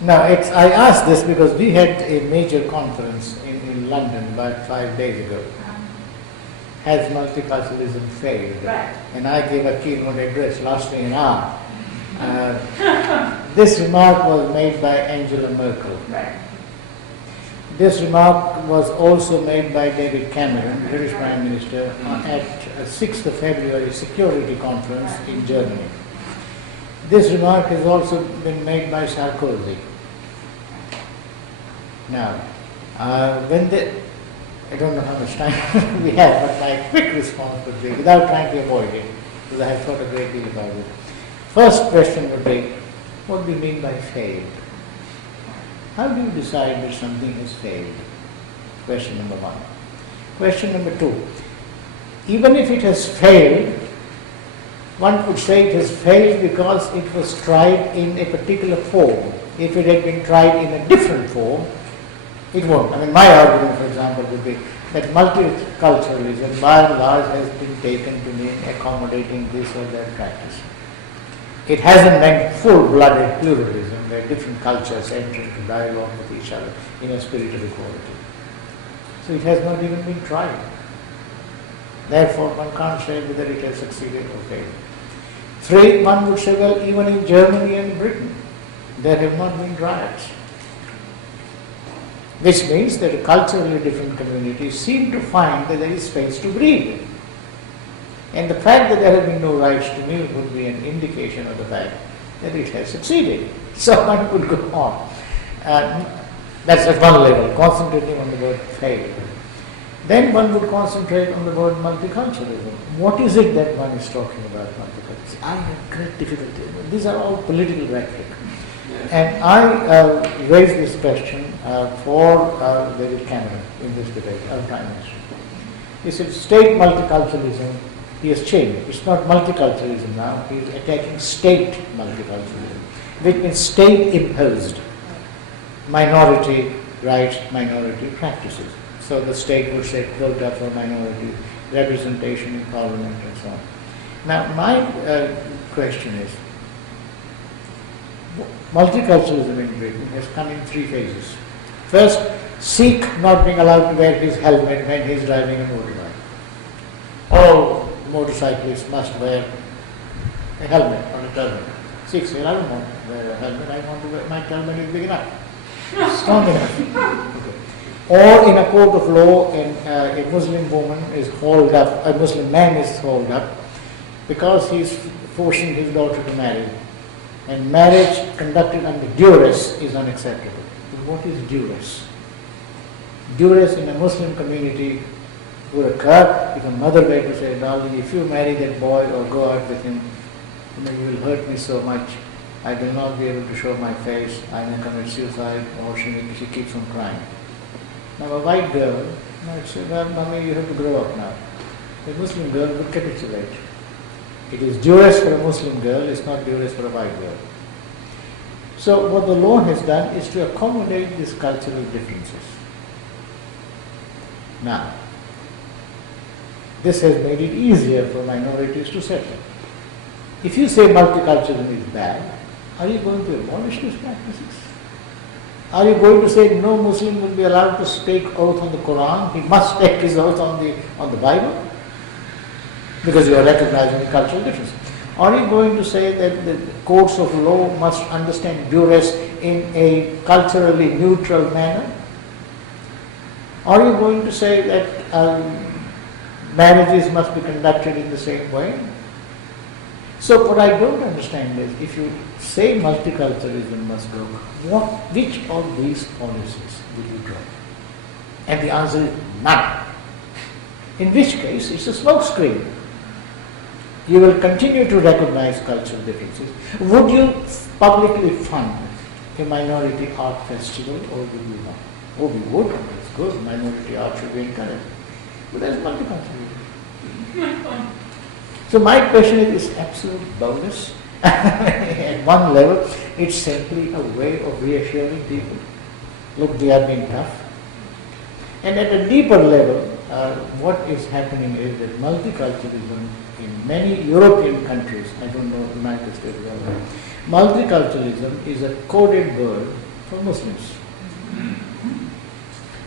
No, I asked this because we had a major conference in London about 5 days ago. Has multiculturalism failed? Right. And I gave a keynote address lasting an hour. This remark was made by Angela Merkel. Right. This remark was also made by David Cameron, British Prime Minister, at a 6th of February security conference in Germany. This remark has also been made by Sarkozy. Now, I don't know how much time we have, but my quick response would be, without trying to avoid it, because I have thought a great deal about it. First question would be, what do you mean by failed? How do you decide that something has failed? Question number one. Question number two, even if it has failed, one could say it has failed because it was tried in a particular form. If it had been tried in a different form, it won't. My argument, for example, would be that multiculturalism by and large has been taken to mean accommodating this or that practice. It hasn't meant full-blooded pluralism where different cultures enter into dialogue with each other in a spirit of equality. So it has not even been tried. Therefore, one can't say whether it has succeeded or failed. Three, one would say, well, even in Germany and Britain, there have not been riots. Which means that culturally different communities seem to find that there is space to breathe. And the fact that there have been no riots to me would be an indication of the fact that it has succeeded. So one could go on. That's at one level, concentrating on the word failed. Then one would concentrate on the word multiculturalism. What is it that one is talking about multiculturalism? I have great difficulty. These are all political rhetoric. And I raised this question for David Cameron in this debate, our Prime Minister. He said state multiculturalism, he has changed. It's not multiculturalism now, he is attacking state multiculturalism, which means state imposed minority rights, minority practices. So the state would say quota for minority representation in parliament and so on. Now my question is, multiculturalism in Britain has come in three phases. First, Sikh not being allowed to wear his helmet when he is driving a motorbike. All motorcyclists must wear a helmet or a turban. Sikhs say, I don't want to wear a helmet, I want to wear, my turban is big enough, strong enough. Okay. Or in a court of law, a Muslim woman is hauled up, a Muslim man is hauled up because he is forcing his daughter to marry. And marriage conducted under duress is unacceptable. But what is duress? Duress in a Muslim community would occur if a mother were to say, darling, if you marry that boy or go out with him, you will hurt me so much, I will not be able to show my face, I may commit suicide, or she keeps on crying. Now a white girl might say, well, mommy, you have to grow up now. A Muslim girl would capitulate. It is duress for a Muslim girl, it's not duress for a white girl. So what the law has done is to accommodate these cultural differences. Now, this has made it easier for minorities to settle. If you say multiculturalism is bad, are you going to abolish these practices? Are you going to say no Muslim will be allowed to take oath on the Quran, he must take his oath on the Bible? Because you are recognizing the cultural difference. Are you going to say that the courts of law must understand duress in a culturally neutral manner? Are you going to say that marriages must be conducted in the same way? So what I don't understand is, if you say multiculturalism must go, which of these policies will you drop? And the answer is none. In which case, it's a smokescreen. You will continue to recognize cultural differences. Would you publicly fund a minority art festival, or would you not? Oh, we would. It's good. Minority art should be encouraged. But there's multiculturalism. So my question is, it's absolute bogus. At one level, it's simply a way of reassuring people. Look, they are being tough. And at a deeper level, what is happening is that multiculturalism in many European countries, I don't know the United States well, multiculturalism is a coded word for Muslims.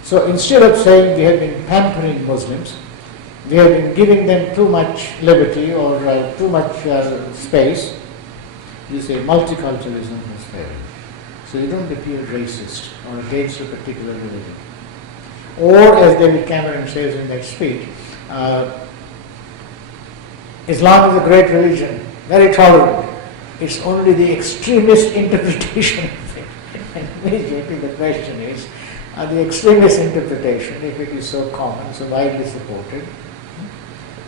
So instead of saying we have been pampering Muslims, we have been giving them too much liberty or too much space, you say multiculturalism has failed. So you don't appear racist or against a particular religion. Or as David Cameron says in that speech, Islam is a great religion, very tolerant. It's only the extremist interpretation of it. And immediately the question is, the extremist interpretation, if it is so common, so widely supported,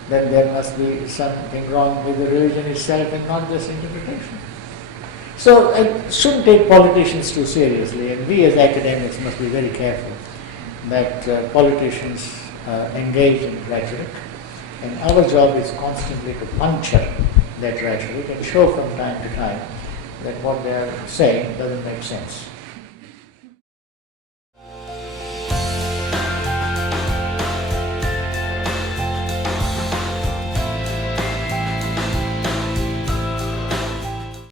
then there must be something wrong with the religion itself and not just interpretation. So I shouldn't take politicians too seriously, and we as academics must be very careful that politicians engage in rhetoric, and our job is constantly to puncture that rhetoric and show from time to time that what they are saying doesn't make sense.